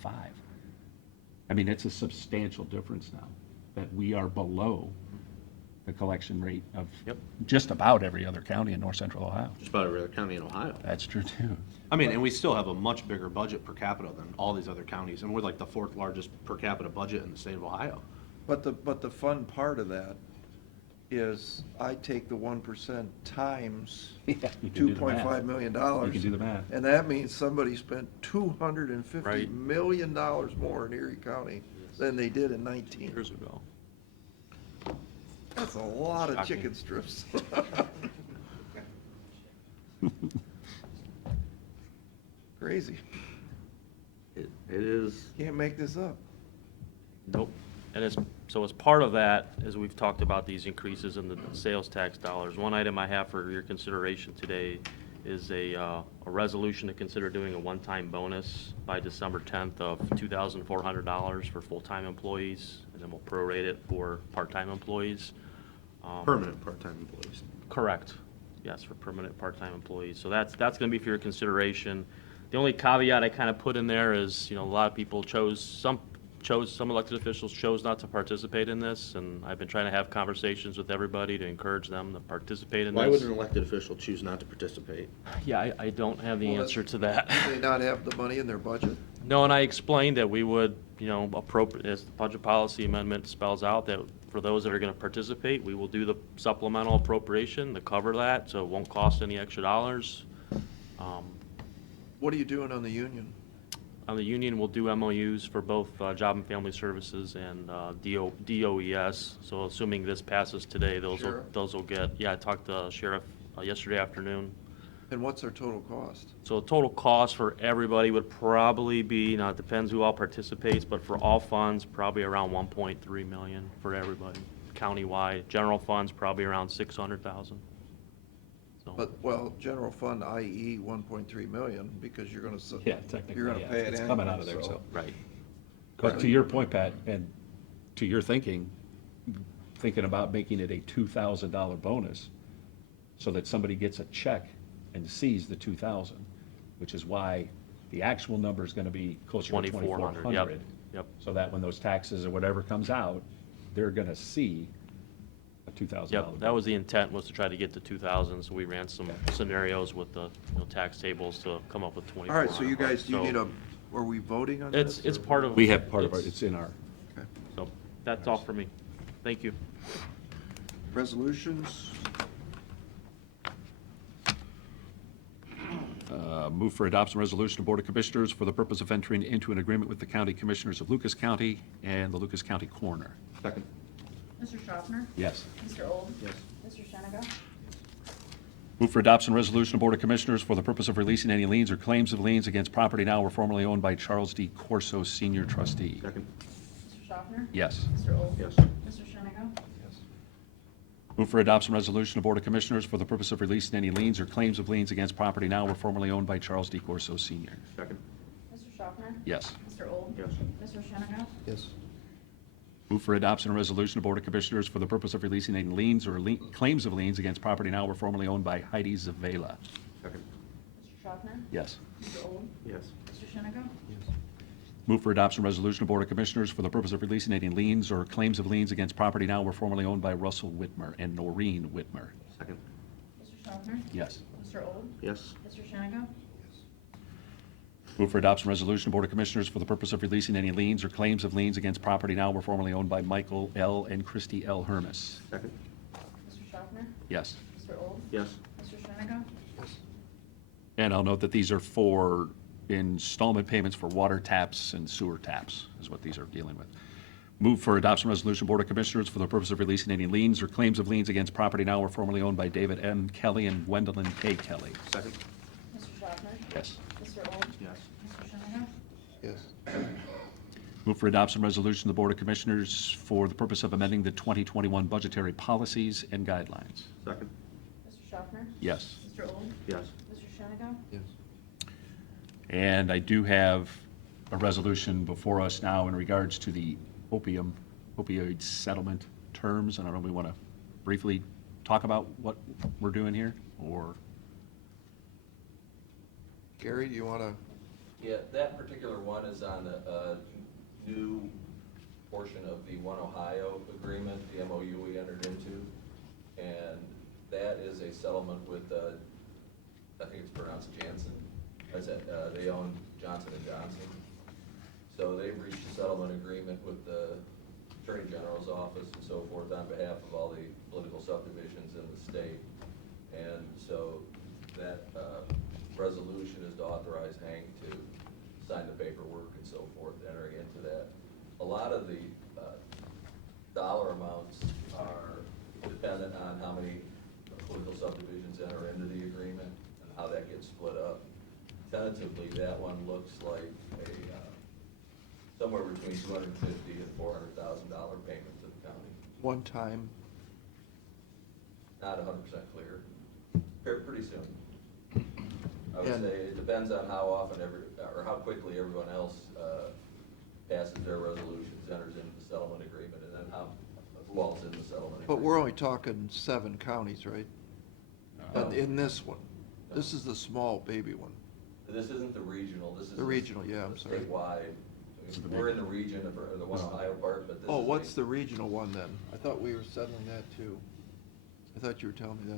I mean, it's a substantial difference now that we are below the collection rate of Yep. just about every other county in north central Ohio. Just about every other county in Ohio. That's true too. I mean, and we still have a much bigger budget per capita than all these other counties, and we're like the fourth largest per capita budget in the state of Ohio. But the fun part of that is I take the 1% times Yeah, you can do the math. $2.5 million. You can do the math. And that means somebody spent $250 Right. million more in Erie County than they did in 19. Years ago. That's a lot of Shocking. chicken strips. Crazy. It is. Can't make this up. Nope. And as part of that, as we've talked about these increases in the sales tax dollars, one item I have for your consideration today is a resolution to consider doing a one-time bonus by December 10th of $2,400 for full-time employees, and then we'll prorate it for part-time employees. Permanent part-time employees. Correct. Yes, for permanent part-time employees. So that's gonna be for your consideration. The only caveat I kind of put in there is, a lot of people some elected officials chose not to participate in this, and I've been trying to have conversations with everybody to encourage them to participate in this. Why would an elected official choose not to participate? Yeah, I don't have the Well, answer to that. Do they not have the money in their budget? No, and I explained that we would, appropriate, as the budget policy amendment spells out, that for those that are gonna participate, we will do the supplemental appropriation to cover that, so it won't cost any extra dollars. What are you doing on the union? On the union, we'll do MOUs for both Job and Family Services and DOES. So assuming this passes today, those will get, I talked to Sheriff yesterday afternoon. And what's their total cost? So the total cost for everybody would probably be, now it depends who all participates, but for all funds, probably around 1.3 million for everybody, countywide. General funds, probably around 600,000. So, But, well, general fund, i.e. 1.3 million, because you're gonna, Yeah, technically, you're gonna yeah, pay it it's anyway. coming out of there, so. right. But to your point, Pat, and to your thinking about making it a $2,000 bonus so that somebody gets a check and sees the 2,000, which is why the actual number is gonna be closer to 2,400, 2,400. yep. So that when those taxes or whatever comes out, they're gonna see a $2,000. Yep, that was the intent, was to try to get to 2,000, so we ran some scenarios with the, tax tables to come up with 2,400. All right, so you guys, do you need So are we voting on this? It's or- part of. We have part of it, it's in our, Okay. So, that's all for me. Thank you. Resolutions? move for adoption resolution of Board of Commissioners for the purpose of entering into an agreement with the County Commissioners of Lucas County and the Lucas County Coroner. Second. Mr. Schaffner? Yes. Mr. Old? Yes. Mr. Shenega? Move for adoption resolution of Board of Commissioners for the purpose of releasing any liens or claims of liens against property now or formerly owned by Charles D. Corso, Senior Trustee. Second. Mr. Schaffner? Yes. Mr. Old? Yes. Mr. Shenega? Move for adoption resolution of Board of Commissioners for the purpose of releasing any liens or claims of liens against property now or formerly owned by Charles D. Corso, Senior. Second. Mr. Schaffner? Yes. Mr. Old? Yes. Mr. Shenega? Yes. Move for adoption of resolution of Board of Commissioners for the purpose of releasing any liens or claims of liens against property now or formerly owned by Heidi Zavela. Second. Mr. Schaffner? Yes. Mr. Old? Yes. Mr. Shenega? Move for adoption resolution of Board of Commissioners for the purpose of releasing any liens or claims of liens against property now or formerly owned by Russell Whitmer and Noreen Whitmer. Second. Mr. Schaffner? Yes. Mr. Old? Yes. Mr. Shenega? Move for adoption resolution of Board of Commissioners for the purpose of releasing any liens or claims of liens against property now or formerly owned by Michael L. and Christy L. Hermes. Second. Mr. Schaffner? Yes. Mr. Old? Yes. Mr. Shenega? And I'll note that these are for installment payments for water taps and sewer taps, is what these are dealing with. Move for adoption resolution, Board of Commissioners, for the purpose of releasing any liens or claims of liens against property now or formerly owned by David M. Kelly and Gwendolyn K. Kelly. Second. Mr. Schaffner? Yes. Mr. Old? Yes. Mr. Shenega? Yes. Move for adoption resolution, the Board of Commissioners, for the purpose of amending the 2021 budgetary policies and guidelines. Second. Mr. Schaffner? Yes. Mr. Old? Yes. Mr. Shenega? Yes. And I do have a resolution before us now in regards to the opioid settlement terms. I don't know if we want to briefly talk about what we're doing here, or? Gary, do you want to? Yeah, that particular one is on a new portion of the One Ohio agreement, the MOU we entered into. And that is a settlement with, I think it's pronounced Janssen. They own Johnson & Johnson. So they've reached a settlement agreement with the Attorney General's office and so forth on behalf of all the political subdivisions in the state. And so that resolution is to authorize Hank to sign the paperwork and so forth, entering into that. A lot of the dollar amounts are dependent on how many political subdivisions enter into the agreement and how that gets split up. Tentatively, that one looks like a somewhere between $250,000 and $400,000 payment to the county. One time? Not 100% clear. Pretty soon. I would And- say it depends on how often or how quickly everyone else passes their resolutions, enters into the settlement agreement, and then who else in the settlement agreement. But we're only talking 7 counties, right? In this one. This is the small baby one. This isn't the regional, this is. The regional, yeah, I'm sorry. Statewide. We're in the region of the One Ohio part, but this is. Oh, what's the regional one then? I thought we were settling that too. I thought you were telling me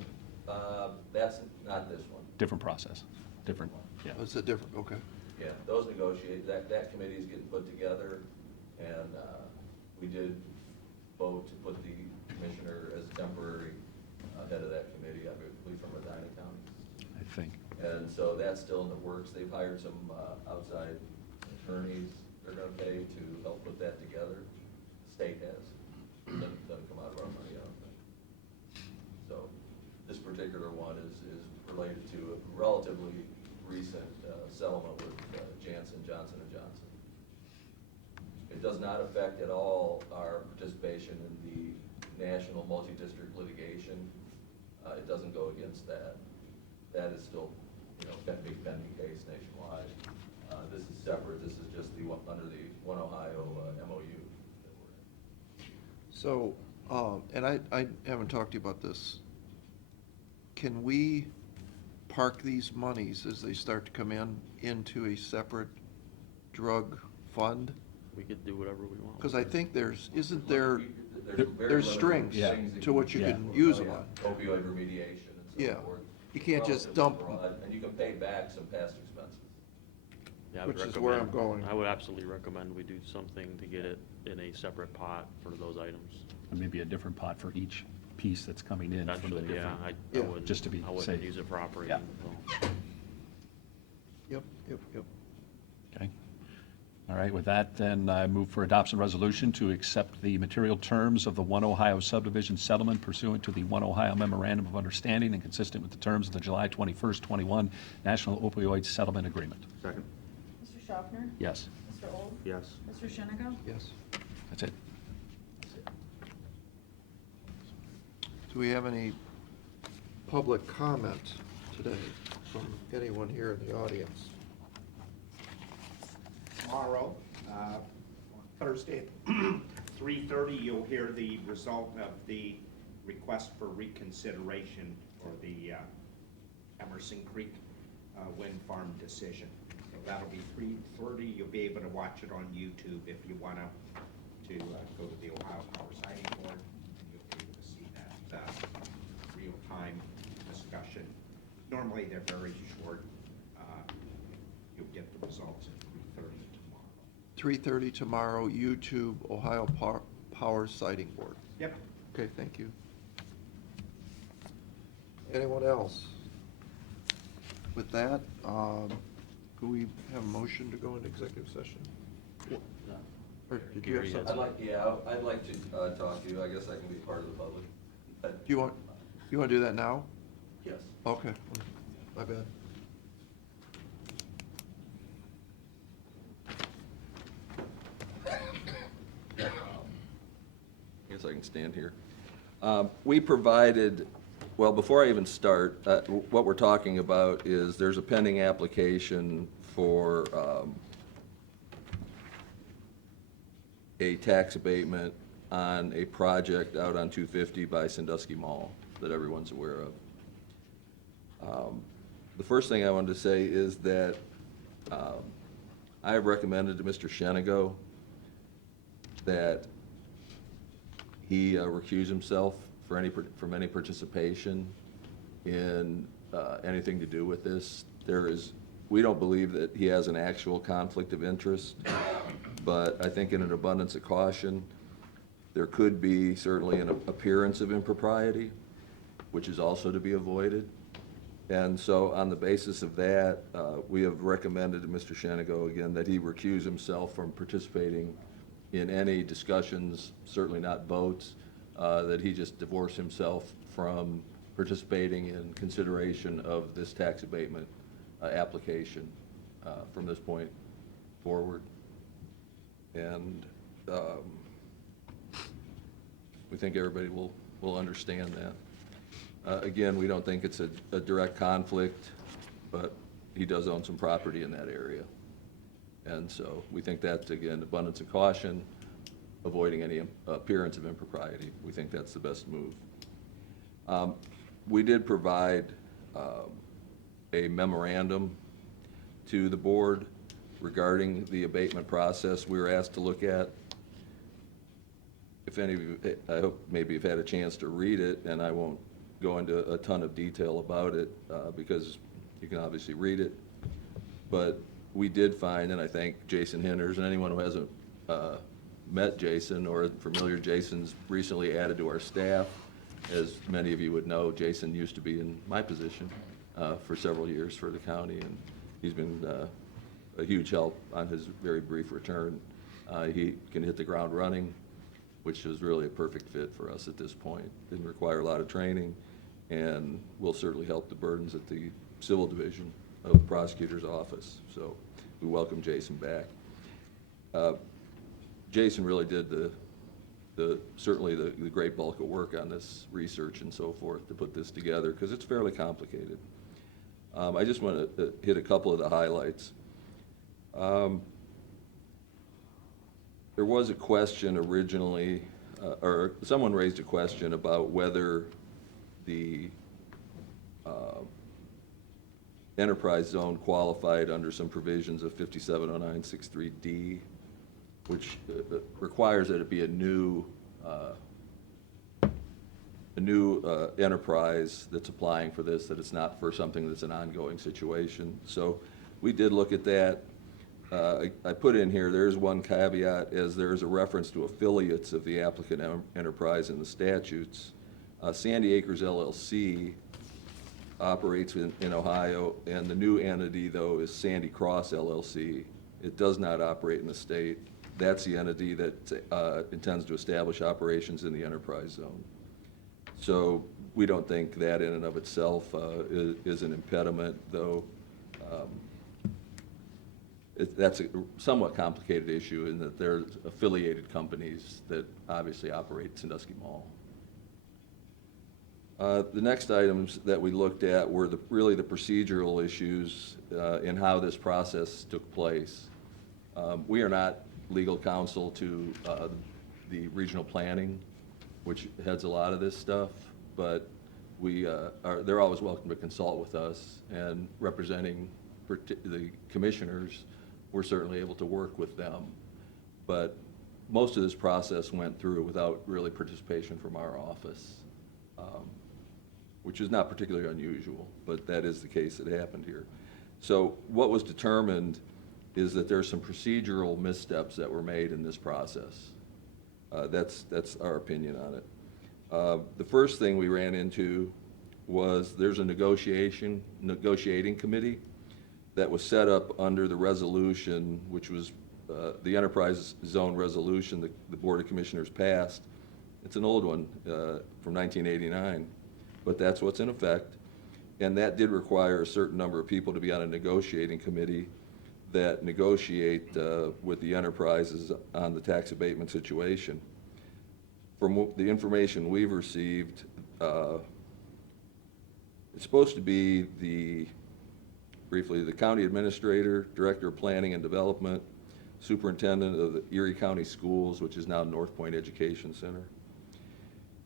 that. That's not this one. Different process, different, yeah. Oh, it's a different, okay. Yeah, those negotiate, that committee is getting put together, and we did vote to put the commissioner as temporary head of that committee, I believe from Medina County. I think. And so that's still in the works. They've hired some outside attorneys they're gonna pay to help put that together. The state has. Doesn't come out of our money, I don't think. So this particular one is related to a relatively recent settlement with Johnson & Johnson. It does not affect at all our participation in the national multi-district litigation. It doesn't go against that. That is still, big pending case nationwide. This is separate. This is just under the One Ohio MOU that we're in. So, and I haven't talked to you about this. Can we park these monies as they start to come into a separate drug fund? We could do whatever we want. Because I think isn't there, there's very There's limited strings things that to what you Yeah. can use oh, them yeah, on. Opioid remediation and so Yeah. forth. You can't just Relatively dump- broad, and you can pay back some past expenses. Yeah, I would Which is where I'm recommend- going. I would absolutely recommend we do something to get it in a separate pot for those items. And maybe a different pot for each piece that's coming in from the Potentially, yeah, different. I Yeah. wouldn't, Just to be I wouldn't safe. use it for operating, so. Yep. Okay. All right, with that, then I move for adoption resolution to accept the material terms of the One Ohio subdivision settlement pursuant to the One Ohio Memorandum of Understanding and consistent with the terms of the July 21st, 21 National Opioid Settlement Agreement. Second. Mr. Schaffner? Yes, Mr. Old? Yes. Mr. Shennigo? Yes. that's it. Do we have any public comment today from anyone here in the audience? Tomorrow, on Thursday, 3:30, you'll hear the result of the request for reconsideration for the Emerson Creek wind farm decision. So that'll be 3:30. You'll be able to watch it on YouTube if you want to go to the Ohio Power Siting Board. You'll be able to see that real-time discussion. Normally, they're very short. You'll get the results at 3:30 tomorrow. 3:30 tomorrow, YouTube, Ohio Power Siting Board. Yep. Okay, thank you. Anyone else? With that, do we have a motion to go into executive session? Or did you have Gary something? I'd like to talk to you. I guess I can be part of the public. Do you want to do that now? Yes. Okay, my bad. I guess I can stand here. We provided, well, before I even start, what we're talking about is there's a pending application for a tax abatement on a project out on 250 by Sandusky Mall that everyone's aware of. The first thing I wanted to say is that I have recommended to Mr. Shenigo that he recuse himself from any participation in anything to do with this. We don't believe that he has an actual conflict of interest, but I think in an abundance of caution, there could be certainly an appearance of impropriety, which is also to be avoided. And so on the basis of that, we have recommended to Mr. Shenigo again that he recuse himself from participating in any discussions, certainly not votes, that he just divorce himself from participating in consideration of this tax abatement application from this point forward. And we think everybody will understand that. Again, we don't think it's a direct conflict, but he does own some property in that area. And so we think that's, again, abundance of caution, avoiding any appearance of impropriety. We think that's the best move. We did provide a memorandum to the board regarding the abatement process we were asked to look at. If any of you, I hope maybe you've had a chance to read it, and I won't go into a ton of detail about it because you can obviously read it. But we did find, and I thank Jason Hinders and anyone who hasn't met Jason or familiar, Jason's recently added to our staff. As many of you would know, Jason used to be in my position for several years for the county, and he's been a huge help on his very brief return. He can hit the ground running, which is really a perfect fit for us at this point. Didn't require a lot of training, and will certainly help the burdens at the civil division of the prosecutor's office. So we welcome Jason back. Jason really did certainly the great bulk of work on this research and so forth to put this together, because it's fairly complicated. I just want to hit a couple of the highlights. There was a question originally, or someone raised a question about whether the enterprise zone qualified under some provisions of 570963D, which requires that it be a new a new enterprise that's applying for this, that it's not for something that's an ongoing situation. So we did look at that. I put in here, there's one caveat, as there is a reference to affiliates of the applicant enterprise in the statutes. Sandy Acres LLC operates in Ohio, and the new entity, though, is Sandy Cross LLC. It does not operate in the state. That's the entity that intends to establish operations in the enterprise zone. So we don't think that in and of itself is an impediment, though that's a somewhat complicated issue in that there's affiliated companies that obviously operate Sandusky Mall. The next items that we looked at were really the procedural issues in how this process took place. We are not legal counsel to the regional planning, which heads a lot of this stuff, but they're always welcome to consult with us, and representing the commissioners, we're certainly able to work with them. But most of this process went through without really participation from our office, which is not particularly unusual, but that is the case that happened here. So what was determined is that there's some procedural missteps that were made in this process. That's our opinion on it. The first thing we ran into was there's a negotiating committee that was set up under the resolution, which was the enterprise zone resolution that the Board of Commissioners passed. It's an old one from 1989, but that's what's in effect. And that did require a certain number of people to be on a negotiating committee that negotiate with the enterprises on the tax abatement situation. From the information we've received, it's supposed to be briefly, the county administrator, director of planning and development, superintendent of the Erie County Schools, which is now North Point Education Center,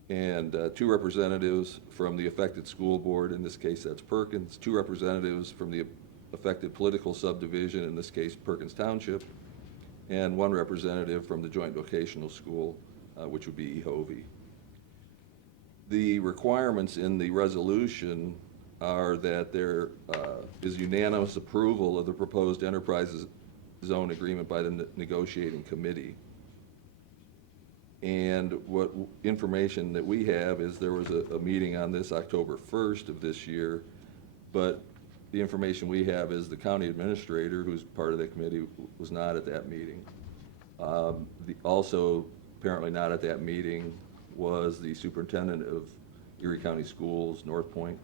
and 2 representatives from the affected school board, in this case that's Perkins, 2 representatives from the affected political subdivision, in this case Perkins Township, and 1 representative from the joint vocational school, which would be EHOVE. The requirements in the resolution are that there is unanimous approval of the proposed enterprise zone agreement by the negotiating committee. And what information that we have is there was a meeting on this October 1st of this year, but the information we have is the county administrator, who's part of that committee, was not at that meeting. Also, apparently not at that meeting was the superintendent of Erie County Schools, North Point,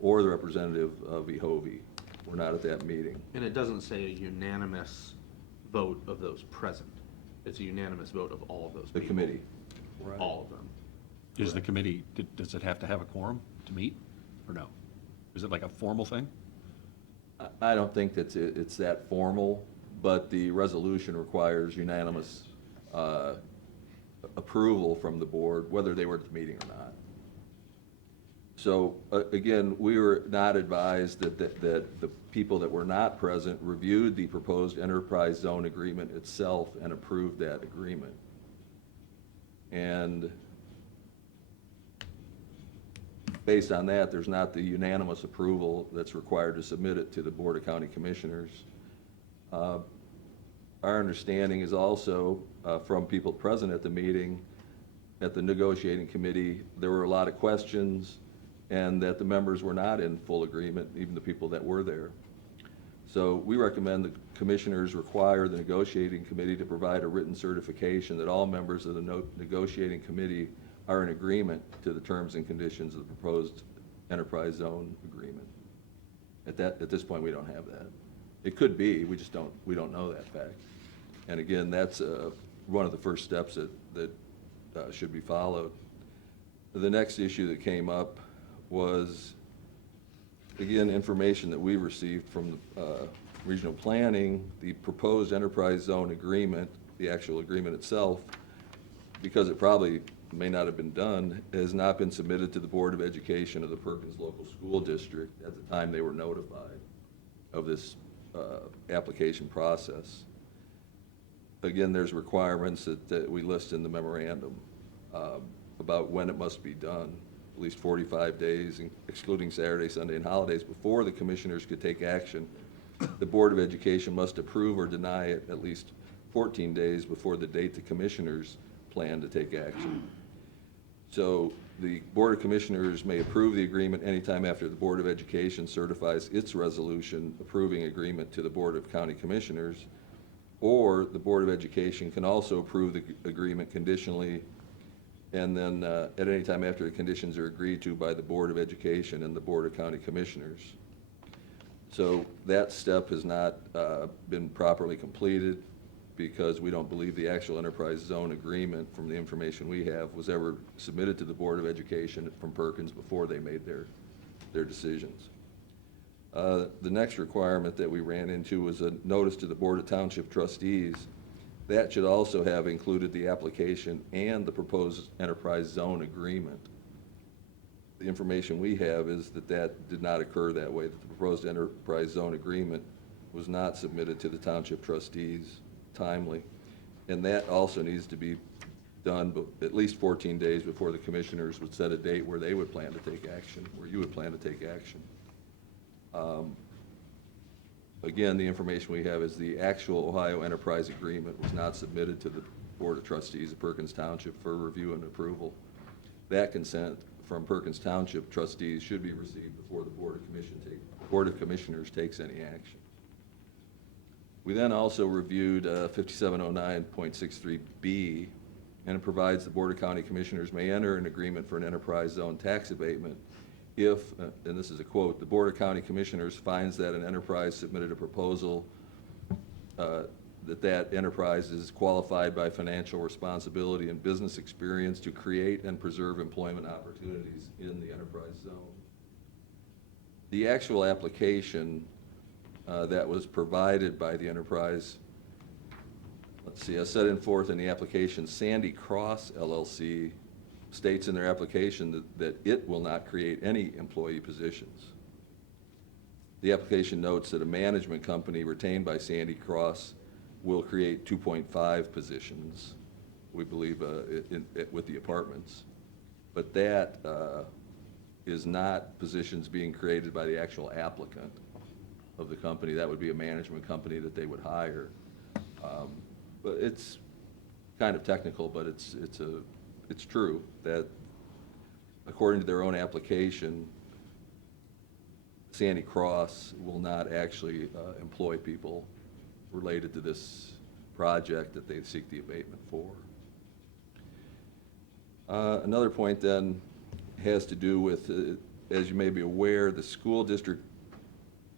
or the representative of EHOVE. Were not at that meeting. And it doesn't say a unanimous vote of those present. It's a unanimous vote of all of those people. The committee. All of them. Is the committee, does it have to have a quorum to meet, or no? Is it like a formal thing? I don't think that it's that formal, but the resolution requires unanimous approval from the board, whether they were at the meeting or not. So again, we were not advised that the people that were not present reviewed the proposed enterprise zone agreement itself and approved that agreement. And based on that, there's not the unanimous approval that's required to submit it to the Board of County Commissioners. Our understanding is also from people present at the meeting, at the negotiating committee, there were a lot of questions, and that the members were not in full agreement, even the people that were there. So we recommend the commissioners require the negotiating committee to provide a written certification that all members of the negotiating committee are in agreement to the terms and conditions of the proposed enterprise zone agreement. At this point, we don't have that. It could be, we don't know that fact. And again, that's one of the first steps that should be followed. The next issue that came up was, again, information that we received from regional planning. The proposed enterprise zone agreement, the actual agreement itself, because it probably may not have been done, has not been submitted to the Board of Education of the Perkins Local School District at the time they were notified of this application process. Again, there's requirements that we list in the memorandum about when it must be done. at least 45 days, excluding Saturday, Sunday, and holidays, before the commissioners could take action. The Board of Education must approve or deny it at least 14 days before the date the commissioners plan to take action. So the Board of Commissioners may approve the agreement anytime after the Board of Education certifies its resolution approving agreement to the Board of County Commissioners, or the Board of Education can also approve the agreement conditionally, and then at any time after the conditions are agreed to by the Board of Education and the Board of County Commissioners. So that step has not been properly completed, because we don't believe the actual enterprise zone agreement, from the information we have, was ever submitted to the Board of Education from Perkins before they made their decisions. The next requirement that we ran into was a notice to the Board of Township Trustees. That should also have included the application and the proposed enterprise zone agreement. The information we have is that that did not occur that way, that the proposed enterprise zone agreement was not submitted to the Township Trustees timely. And that also needs to be done at least 14 days before the commissioners would set a date where they would plan to take action, where you would plan to take action. Again, the information we have is the actual Ohio Enterprise Agreement was not submitted to the Board of Trustees of Perkins Township for review and approval. That consent from Perkins Township Trustees should be received before the Board of Commissioners takes any action. We then also reviewed 5709.63B, and it provides the Board of County Commissioners may enter an agreement for an enterprise zone tax abatement if, and this is a quote, the Board of County Commissioners finds that an enterprise submitted a proposal that enterprise is qualified by financial responsibility and business experience to create and preserve employment opportunities in the enterprise zone. The actual application that was provided by the enterprise, let's see, as set forth in the application, Sandy Cross LLC states in their application that it will not create any employee positions. The application notes that a management company retained by Sandy Cross will create 2.5 positions, we believe, with the apartments. But that is not positions being created by the actual applicant of the company. That would be a management company that they would hire. But it's kind of technical, but it's true that according to their own application, Sandy Cross will not actually employ people related to this project that they seek the abatement for. Another point then has to do with, as you may be aware, the school district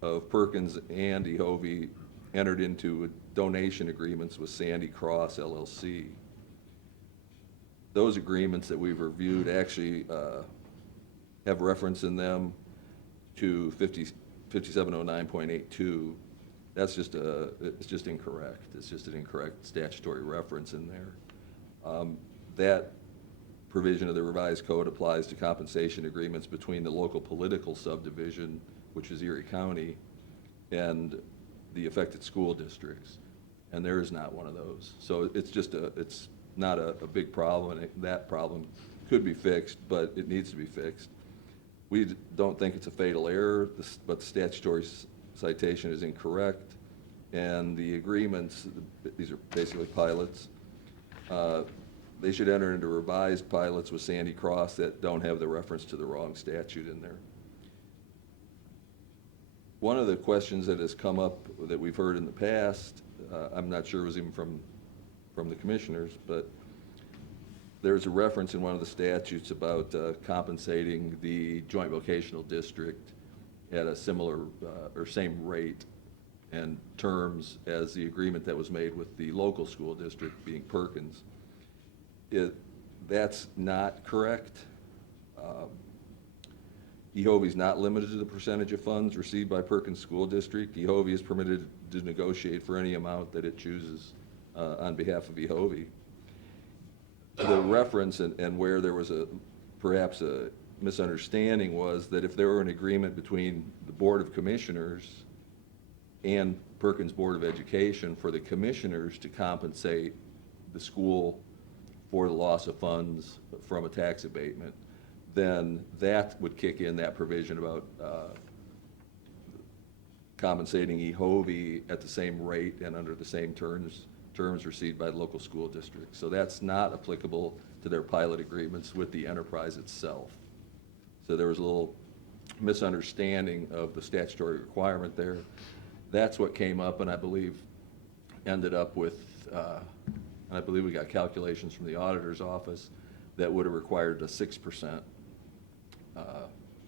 of Perkins and Ehovie entered into donation agreements with Sandy Cross LLC. Those agreements that we've reviewed actually have reference in them to 5709.82. That's just it's just incorrect. It's just an incorrect statutory reference in there. That provision of the revised code applies to compensation agreements between the local political subdivision, which is Erie County, and the affected school districts. And there is not one of those. So it's just it's not a big problem, and that problem could be fixed, but it needs to be fixed. We don't think it's a fatal error, but the statutory citation is incorrect, and the agreements, these are basically pilots, they should enter into revised pilots with Sandy Cross that don't have the reference to the wrong statute in there. One of the questions that has come up that we've heard in the past, I'm not sure it was even from the commissioners, but there's a reference in one of the statutes about compensating the joint vocational district at a similar or same rate and terms as the agreement that was made with the local school district, being Perkins. That's not correct. Ehovie is not limited to the percentage of funds received by Perkins School District. Ehovie is permitted to negotiate for any amount that it chooses on behalf of Ehovie. The reference and where there was perhaps a misunderstanding was that if there were an agreement between the Board of Commissioners and Perkins Board of Education for the commissioners to compensate the school for the loss of funds from a tax abatement, then that would kick in that provision about compensating EHOVE at the same rate and under the same terms received by the local school district. So that's not applicable to their pilot agreements with the enterprise itself. So there was a little misunderstanding of the statutory requirement there. That's what came up, and I believe ended up with, I believe we got calculations from the auditor's office that would have required a 6%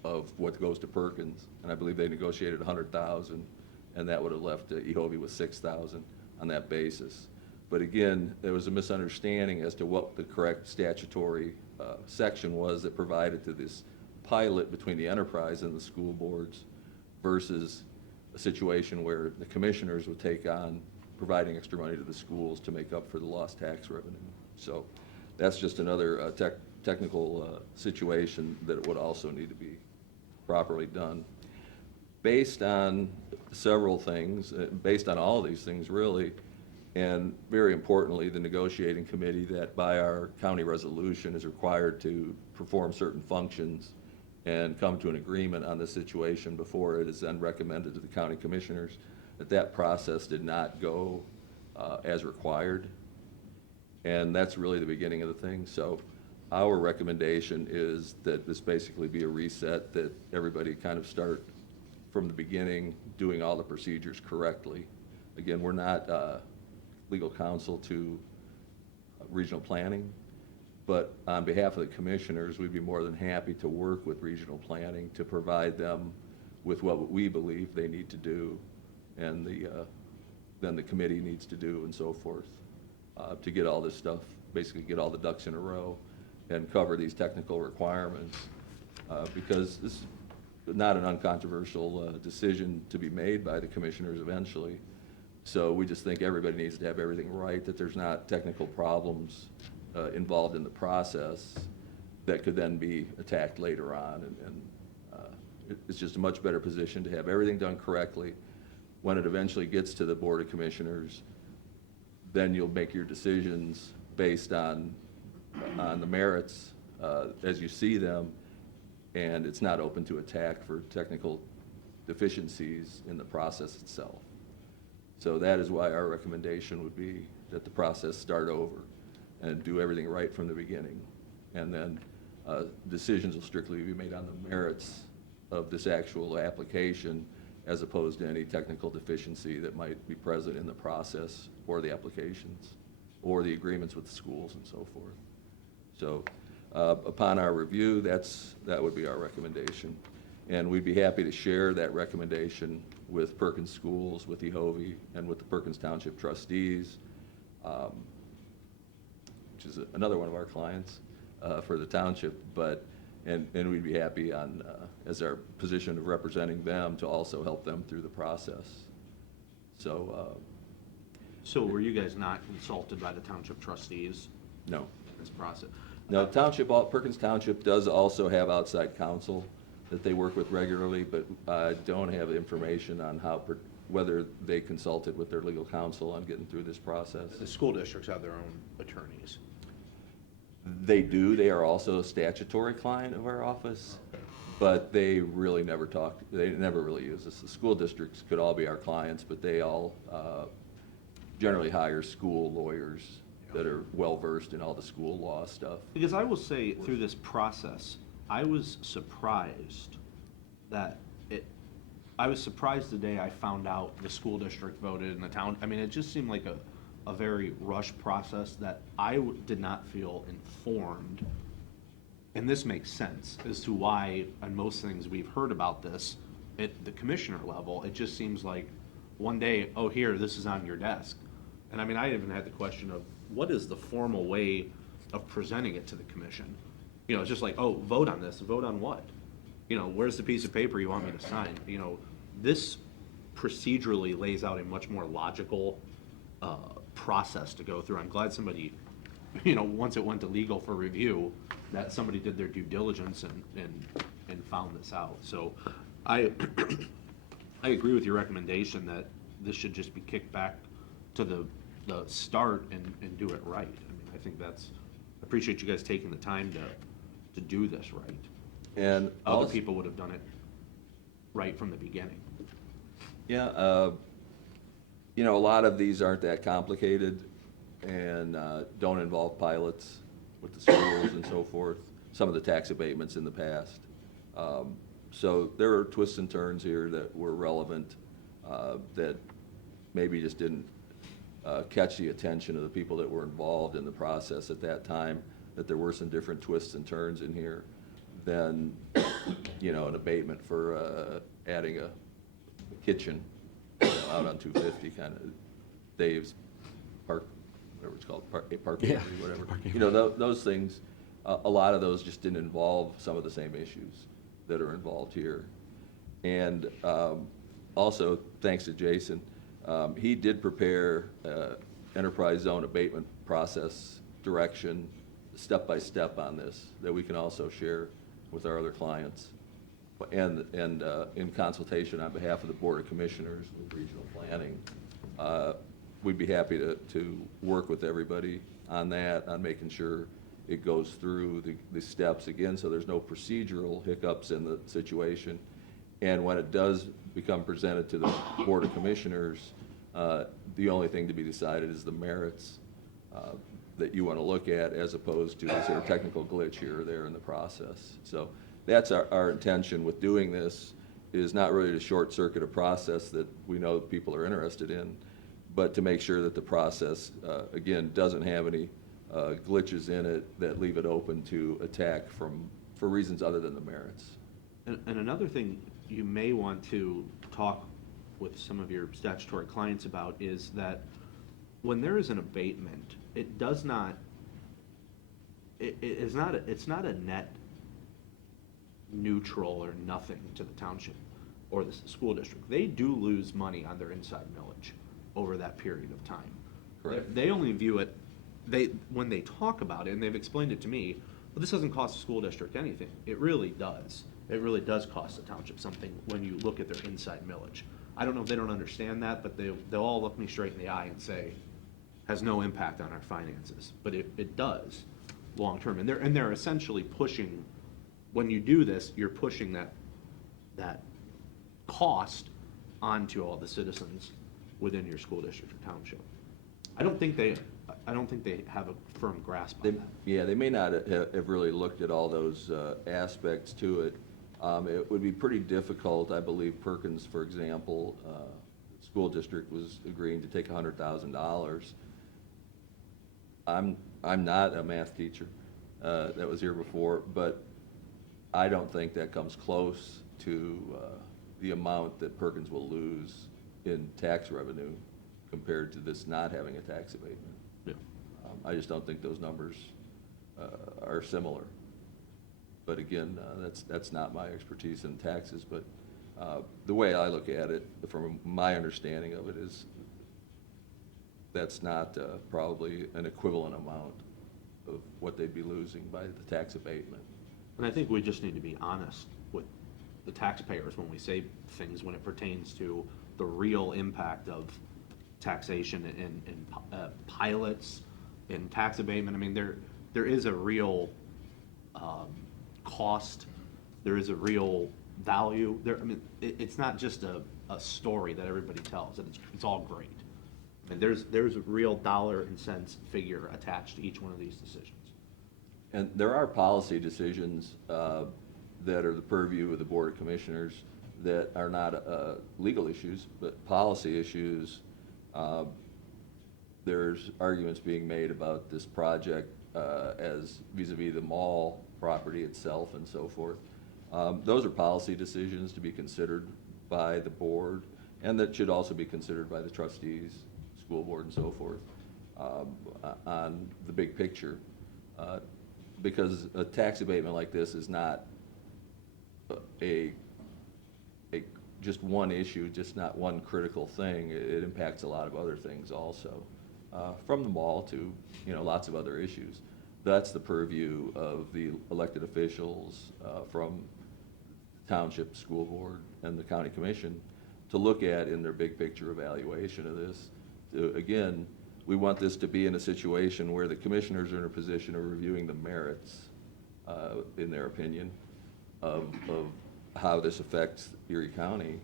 of what goes to Perkins, and I believe they negotiated 100,000, and that would have left EHOVE with 6,000 on that basis. But again, there was a misunderstanding as to what the correct statutory section was that provided to this pilot between the enterprise and the school boards versus a situation where the commissioners would take on providing extra money to the schools to make up for the lost tax revenue. So that's just another technical situation that would also need to be properly done. Based on several things, based on all of these things really, and very importantly, the negotiating committee that by our county resolution is required to perform certain functions and come to an agreement on the situation before it is then recommended to the county commissioners, that process did not go as required. And that's really the beginning of the thing. So our recommendation is that this basically be a reset, that everybody kind of start from the beginning doing all the procedures correctly. Again, we're not legal counsel to regional planning, but on behalf of the commissioners, we'd be more than happy to work with regional planning to provide them with what we believe they need to do and then the committee needs to do and so forth to get all this stuff, basically get all the ducks in a row and cover these technical requirements because this is not an uncontroversial decision to be made by the commissioners eventually. So we just think everybody needs to have everything right, that there's not technical problems involved in the process that could then be attacked later on. It's just a much better position to have everything done correctly. When it eventually gets to the Board of Commissioners, then you'll make your decisions based on the merits as you see them, and it's not open to attack for technical deficiencies in the process itself. So that is why our recommendation would be that the process start over and do everything right from the beginning. And then decisions will strictly be made on the merits of this actual application as opposed to any technical deficiency that might be present in the process or the applications or the agreements with the schools and so forth. So upon our review, that would be our recommendation. And we'd be happy to share that recommendation with Perkins Schools, with EHOVE, and with the Perkins Township trustees, which is another one of our clients for the township. And we'd be happy on, as our position of representing them, to also help them through the process. So. So were you guys not consulted by the township trustees? No. In this process? No, Perkins Township does also have outside counsel that they work with regularly, but I don't have information on whether they consulted with their legal counsel on getting through this process. The school districts have their own attorneys. They do. They are also a statutory client of our office, but they really never talk. They never really use us. The school districts could all be our clients, but they all generally hire school lawyers that are well-versed in all the school law stuff. Because I will say, through this process, I was surprised I was surprised the day I found out the school district voted in the town. I mean, it just seemed like a very rushed process that I did not feel informed. And this makes sense as to why, on most things we've heard about this, at the commissioner level, it just seems like one day, oh, here, this is on your desk. And I mean, I even had the question of, what is the formal way of presenting it to the commission? You know, it's just like, oh, vote on this. Vote on what? You know, where's the piece of paper you want me to sign? You know, this procedurally lays out a much more logical process to go through. I'm glad somebody, you know, once it went to legal for review, that somebody did their due diligence and found this out. So I agree with your recommendation that this should just be kicked back to the start and do it right. I mean, I think I appreciate you guys taking the time to do this right. And Other also- people would have done it right from the beginning. Yeah, you know, a lot of these aren't that complicated and don't involve pilots with the schools and so forth, some of the tax abatements in the past. So there are twists and turns here that were relevant, that maybe just didn't catch the attention of the people that were involved in the process at that time, that there were some different twists and turns in here than, you know, an abatement for adding a kitchen, you know, out on 250, kind of Dave's Park, whatever it's called, Park Yeah. Avery, whatever. You know, those things, a lot of those just didn't involve some of the same issues that are involved here. And also, thanks to Jason, he did prepare enterprise zone abatement process direction, step-by-step on this, that we can also share with our other clients. And in consultation on behalf of the Board of Commissioners with Regional Planning, we'd be happy to work with everybody on that, on making sure it goes through the steps again, so there's no procedural hiccups in the situation. And when it does become presented to the Board of Commissioners, the only thing to be decided is the merits that you want to look at, as opposed to is there a technical glitch here or there in the process. So that's our intention with doing this, is not really to short circuit a process that we know people are interested in, but to make sure that the process, again, doesn't have any glitches in it that leave it open to attack for reasons other than the merits. And another thing you may want to talk with some of your statutory clients about is that when there is an abatement, it does not, it's not a net neutral or nothing to the township or the school district. They do lose money on their inside millage over that period of time. Correct. They only view it, when they talk about it, and they've explained it to me, well, this doesn't cost the school district anything. It really does. It really does cost the township something when you look at their inside millage. I don't know if they don't understand that, but they'll all look me straight in the eye and say, has no impact on our finances. But it does, long-term. And they're essentially pushing, when you do this, you're pushing that cost onto all the citizens within your school district or township. I don't think they have a firm grasp on that. Yeah, they may not have really looked at all those aspects to it. It would be pretty difficult, I believe Perkins, for example, school district was agreeing to take $100,000. I'm not a math teacher that was here before, but I don't think that comes close to the amount that Perkins will lose in tax revenue compared to this not having a tax abatement. Yeah. I just don't think those numbers are similar. But again, that's not my expertise in taxes, but the way I look at it, from my understanding of it, is that's not probably an equivalent amount of what they'd be losing by the tax abatement. And I think we just need to be honest with the taxpayers when we say things, when it pertains to the real impact of taxation and pilots and tax abatement. I mean, there is a real cost, there is a real value there. I mean, it's not just a story that everybody tells, and it's all great. And there's a real dollar and cents figure attached to each one of these decisions. And there are policy decisions that are the purview of the Board of Commissioners that are not legal issues, but policy issues. There's arguments being made about this project as vis-a-vis the mall property itself and so forth. Those are policy decisions to be considered by the board, and that should also be considered by the trustees, school board, and so forth, on the big picture. Because a tax abatement like this is not a just one issue, just not one critical thing. It impacts a lot of other things also, from the mall to lots of other issues. That's the purview of the elected officials from the township, school board, and the county commission to look at in their big picture evaluation of this. Again, we want this to be in a situation where the commissioners are in a position of reviewing the merits, in their opinion, of how this affects Erie County.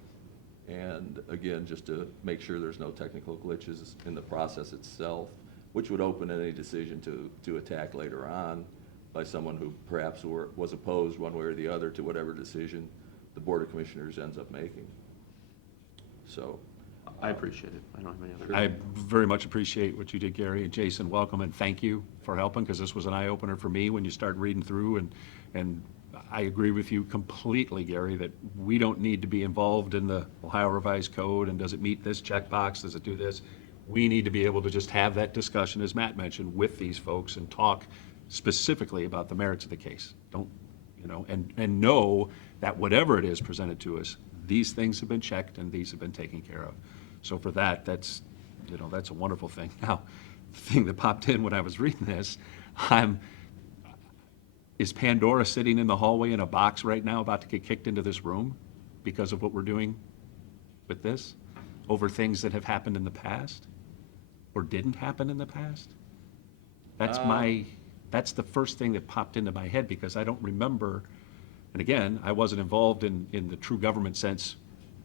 And again, just to make sure there's no technical glitches in the process itself, which would open any decision to attack later on by someone who perhaps was opposed one way or the other to whatever decision the Board of Commissioners ends up making. So. I appreciate it. I don't have any other. I very much appreciate what you did, Gary, and Jason, welcome, and thank you for helping, because this was an eye-opener for me when you start reading through, and I agree with you completely, Gary, that we don't need to be involved in the Ohio Revised Code, and does it meet this checkbox, does it do this? We need to be able to just have that discussion, as Matt mentioned, with these folks and talk specifically about the merits of the case. Don't, and know that whatever it is presented to us, these things have been checked and these have been taken care of. So for that, that's a wonderful thing. Now, the thing that popped in when I was reading this, is Pandora sitting in the hallway in a box right now about to get kicked into this room because of what we're doing with this, over things that have happened in the past or didn't happen in the past? That's the first thing that popped into my head, because I don't remember, and again, I wasn't involved in the true government sense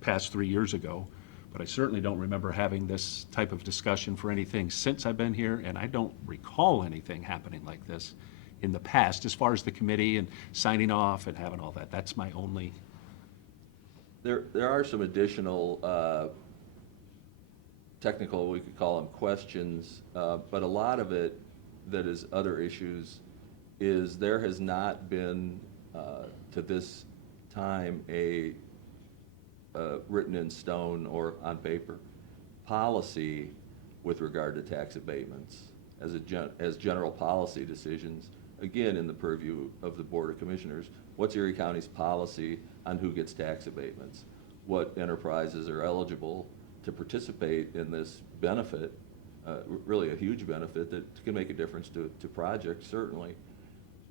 past 3 years ago, but I certainly don't remember having this type of discussion for anything since I've been here, and I don't recall anything happening like this in the past, as far as the committee and signing off and having all that. That's my only. There are some additional technical, we could call them questions, but a lot of it that is other issues is there has not been, to this time, a written in stone or on paper policy with regard to tax abatements as general policy decisions, again, in the purview of the Board of Commissioners. What's Erie County's policy on who gets tax abatements? What enterprises are eligible to participate in this benefit, really a huge benefit that can make a difference to projects, certainly.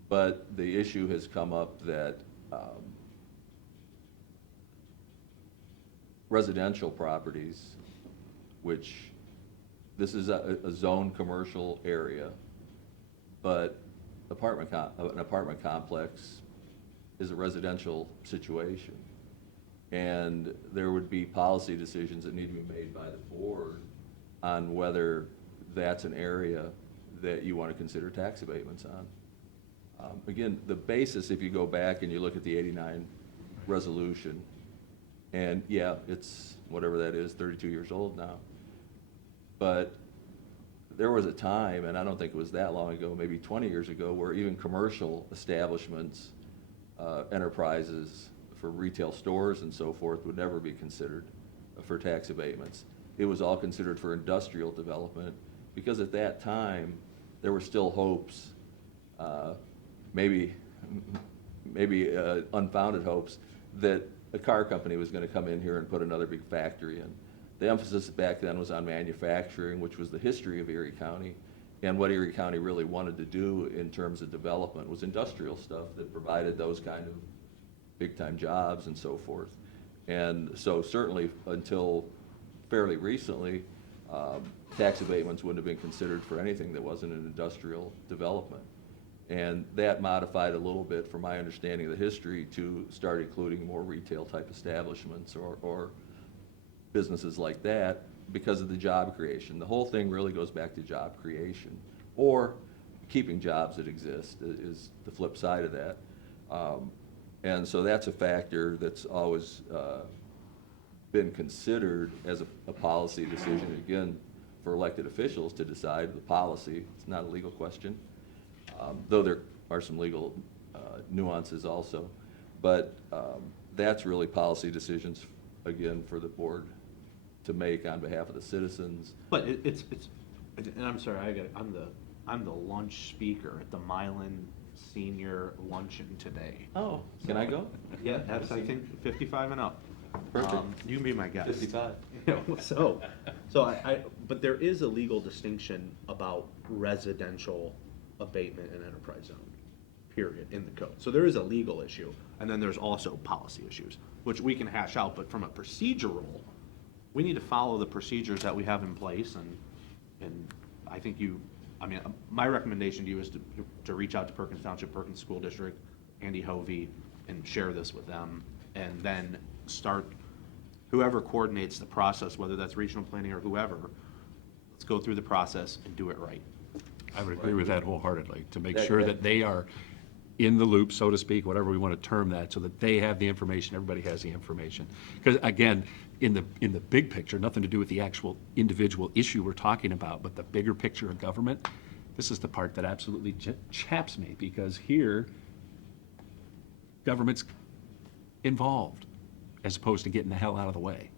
But the issue has come up that residential properties, which this is a zone commercial area, but an apartment complex is a residential situation. And there would be policy decisions that need to be made by the board on whether that's an area that you want to consider tax abatements on. Again, the basis, if you go back and you look at the '89 resolution, and yeah, it's whatever that is, 32 years old now. But there was a time, and I don't think it was that long ago, maybe 20 years ago, where even commercial establishments, enterprises for retail stores and so forth would never be considered for tax abatements. It was all considered for industrial development, because at that time, there were still hopes, maybe unfounded hopes, that a car company was going to come in here and put another big factory in. The emphasis back then was on manufacturing, which was the history of Erie County, and what Erie County really wanted to do in terms of development was industrial stuff that provided those kind of big-time jobs and so forth. And so certainly until fairly recently, tax abatements wouldn't have been considered for anything that wasn't an industrial development. And that modified a little bit, from my understanding of the history, to start including more retail-type establishments or businesses like that because of the job creation. The whole thing really goes back to job creation, or keeping jobs that exist is the flip side of that. And so that's a factor that's always been considered as a policy decision, again, for elected officials to decide the policy. It's not a legal question, though there are some legal nuances also. But that's really policy decisions, again, for the board to make on behalf of the citizens. But it's and I'm sorry, I'm the lunch speaker at the Milan Senior Luncheon today. Oh. Can I go? Yeah, that's, I think, 55 and up. Perfect. You can be my guest. 55. So but there is a legal distinction about residential abatement and enterprise zone, period, in the code. So there is a legal issue, and then there's also policy issues, which we can hash out, but from a procedural, we need to follow the procedures that we have in place, and I think my recommendation to you is to reach out to Perkins Township, Perkins School District, Andy Hovey, and share this with them, and then start, whoever coordinates the process, whether that's regional planning or whoever, let's go through the process and do it right. I would agree with that wholeheartedly, to make That- sure that- that they are in the loop, so to speak, whatever we want to term that, so that they have the information, everybody has the information. Because again, in the big picture, nothing to do with the actual individual issue we're talking about, but the bigger picture of government, this is the part that absolutely chaps me, because here, government's involved, as opposed to getting the hell out of the way,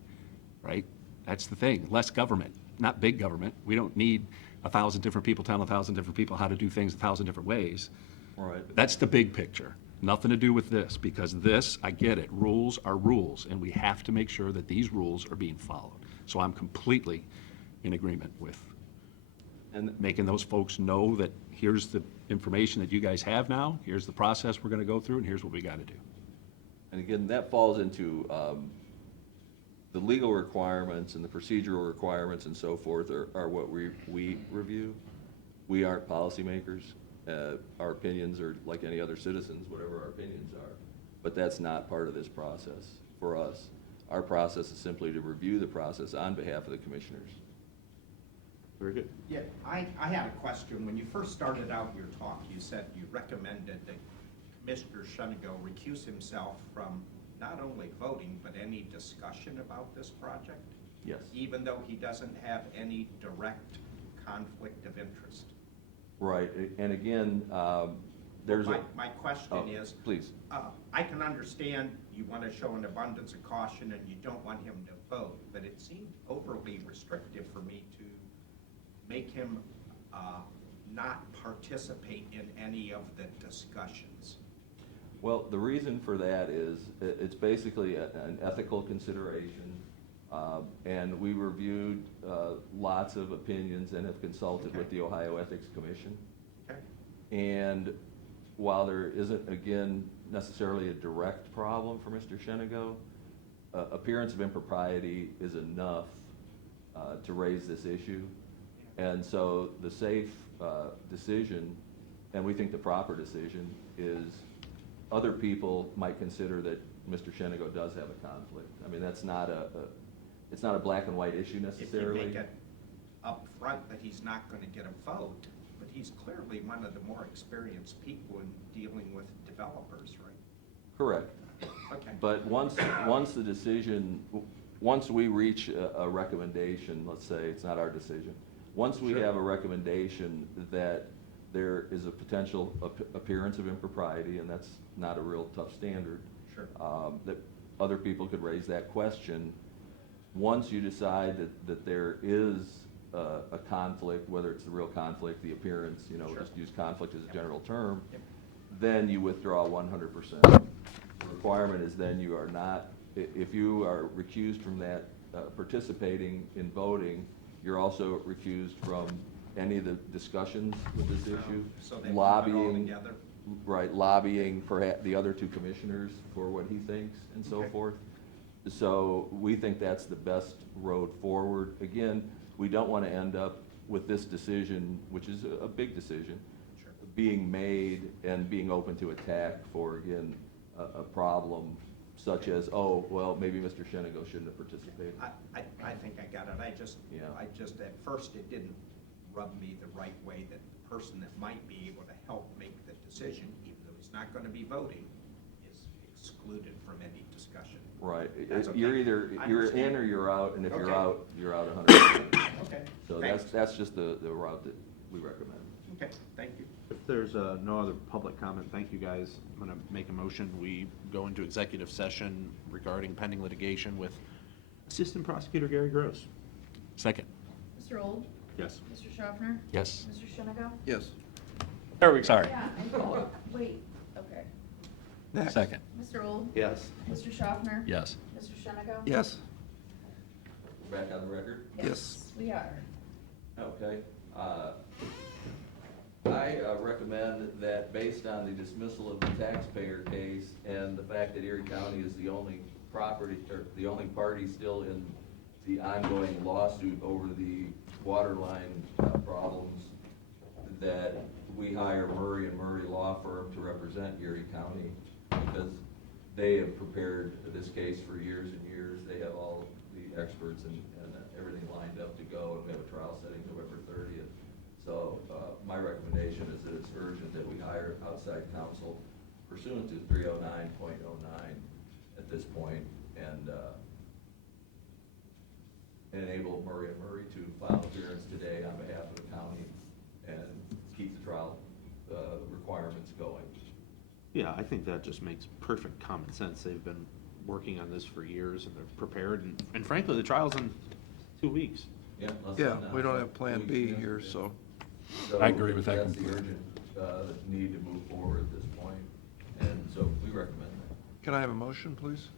right? That's the thing, less government, not big government. We don't need 1,000 different people telling 1,000 different people how to do things 1,000 different ways. Right. That's the big picture. Nothing to do with this, because this, I get it, rules are rules, and we have to make sure that these rules are being followed. So I'm completely in agreement with And making those folks know that here's the information that you guys have now, here's the process we're gonna go through, and here's what we gotta do. And again, that falls into the legal requirements and the procedural requirements and so forth are what we review. We aren't policymakers. Our opinions are like any other citizens, whatever our opinions are. But that's not part of this process for us. Our process is simply to review the process on behalf of the commissioners. Very good. Yeah, I had a question. When you first started out your talk, you said you recommended that Mr. Shenigo recuse himself from not only voting, but any discussion about this project? Yes. Even though he doesn't have any direct conflict of interest? Right, and again, there's a... My question is... Please. I can understand you want to show an abundance of caution and you don't want him to vote, but it seemed overly restrictive for me to make him not participate in any of the discussions. Well, the reason for that is it's basically an ethical consideration, and we reviewed lots of opinions and have consulted with the Ohio Ethics Commission. Okay. And while there isn't, again, necessarily a direct problem for Mr. Shenigo, appearance of impropriety is enough to raise this issue. And so the safe decision, and we think the proper decision, is other people might consider that Mr. Shenigo does have a conflict. I mean, that's not it's not a black and white issue necessarily. If you make it up front that he's not going to get a vote, but he's clearly one of the more experienced people in dealing with developers, right? Correct. Okay. But once the decision, once we reach a recommendation, let's say, it's not our decision, once we have a recommendation that there is a potential appearance of impropriety, and that's not a real tough standard. Sure. That other people could raise that question. Once you decide that there is a conflict, whether it's the real conflict, the appearance, Sure. just use conflict as a general term, Yep. then you withdraw 100%. The requirement is then you are not, if you are recused from that participating in voting, you're also recused from any of the discussions with this issue. So they put it all Lobbying, together? right, lobbying perhaps the other two commissioners for what he thinks and so Okay. forth. So we think that's the best road forward. Again, we don't want to end up with this decision, which is a big decision, Sure. being made and being open to attack for, again, a problem such as, oh, well, maybe Mr. Shenigo shouldn't have participated. I think I got it. I just, at first, it didn't rub me the right way that the person that might be able to help make the decision, even though he's not going to be voting, is excluded from any discussion. Right. That's okay. You're either, I you're understand. in or you're out, and if you're Okay. out, you're out 100%. Okay. So Thanks. that's just the route that we recommend. Okay, thank you. If there's no other public comment, thank you, guys. I'm going to make a motion. We go into executive session regarding pending litigation with Assistant Prosecutor Gary Gross. Second. Mr. Old? Yes. Mr. Schaffner? Yes. Mr. Shenigo? Yes. There we go. Sorry. Yeah, wait, okay. Next. Second. Mr. Old? Yes. Mr. Schaffner? Yes. Mr. Shenigo? Yes. Back on the record? Yes. We are. Okay. I recommend that based on the dismissal of the taxpayer case and the fact that Erie County is the only property, or the only party still in the ongoing lawsuit over the water line problems, that we hire Murray and Murray Law Firm to represent Erie County, because they have prepared this case for years and years. They have all the experts and everything lined up to go, and we have a trial setting November 30th. So my recommendation is that it's urgent that we hire outside counsel pursuant to 309.09 at this point, and enable Murray & Murray to file appearance today on behalf of the county and keep the trial requirements going. Yeah, I think that just makes perfect common sense. They've been working on this for years and they're prepared, and frankly, the trial's in 2 weeks. Yeah, Yeah, we don't have Plan B here, so. I agree with that That's the completely. urgent need to move forward at this point, and so we recommend that. Can I have a motion, please?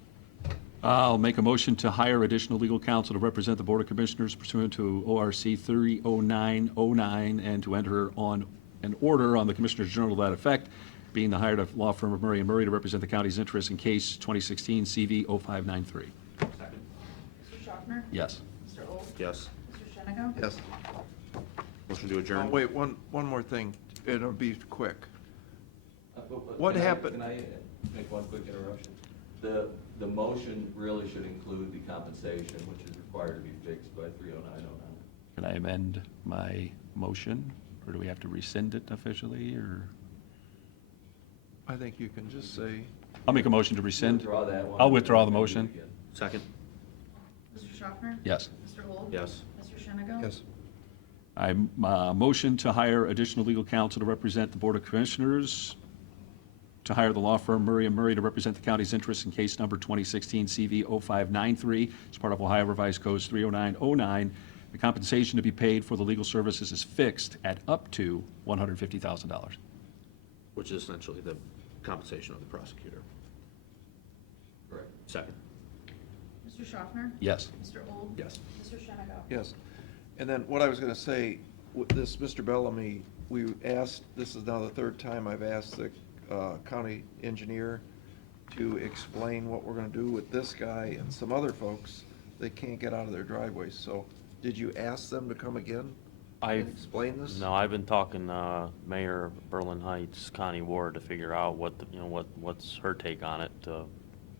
I'll make a motion to hire additional legal counsel to represent the Board of Commissioners pursuant to ORC 30909 and to enter on an order on the Commissioners Journal to that effect, being the hired law firm of Murray & Murray to represent the county's interests in case 2016 CV 0593. Mr. Schaffner? Yes. Mr. Old? Yes. Mr. Shennigo? Yes. Motion to adjourn? Wait, one more thing. It'll be quick. But What can happened- Can I make one quick interruption? The motion really should include the compensation, which is required to be fixed by 30909. Can I amend my motion, or do we have to rescind it officially, or? I think you can just say, I'll make a motion to rescind. Withdraw that one. I'll withdraw the and do it motion. again. Second? Mr. Schaffner? Yes. Mr. Old? Yes. Mr. Shennigo? yes. I motion to hire additional legal counsel to represent the Board of Commissioners, to hire the law firm Murray & Murray to represent the county's interests in case number 2016 CV 0593 as part of Ohio Revised Codes 30909. The compensation to be paid for the legal services is fixed at up to $150,000. Which is essentially the compensation of the prosecutor. Correct. Second? Mr. Schaffner? Yes. Mr. Old? Yes. Mr. Shennigo? Yes. And then what I was gonna say, with this, Mr. Bellamy, we asked, this is now the third time I've asked the county engineer to explain what we're gonna do with this guy and some other folks. They can't get out of their driveways, so did you ask them to come again and explain this? No, I've been talking Mayor of Berlin Heights, Connie Ward, to figure out what, what's her take on it, to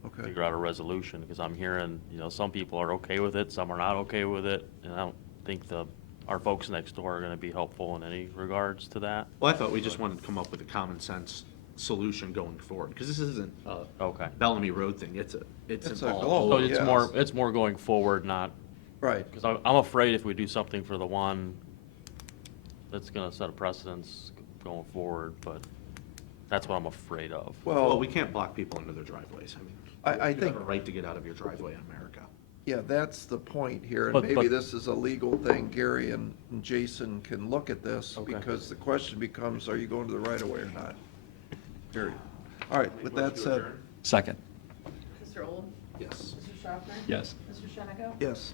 Okay. figure out a resolution, because I'm hearing, some people are okay with it, some are not okay with it, and I don't think our folks next door are gonna be helpful in any regards to that. Well, I thought we just wanted to come up with a common sense solution going forward, because this isn't a Okay. Bellamy Road thing, it's It's an a all. global- So yes. it's more going forward, not, Right. because I'm afraid if we do something for the one, that's gonna set a precedence going forward, but that's what I'm afraid of. Well, we can't block people into their driveways. I mean, I you think, have a right to get out of your driveway in America. yeah, that's the point here, and But- maybe but- this is a legal thing. Gary and Jason can look at this, Okay. because the question becomes, are you going to the right of way or not? Period. All right, with that said, Second. Mr. Old? Yes. Mr. Schaffner? Yes. Mr. Shennigo? yes.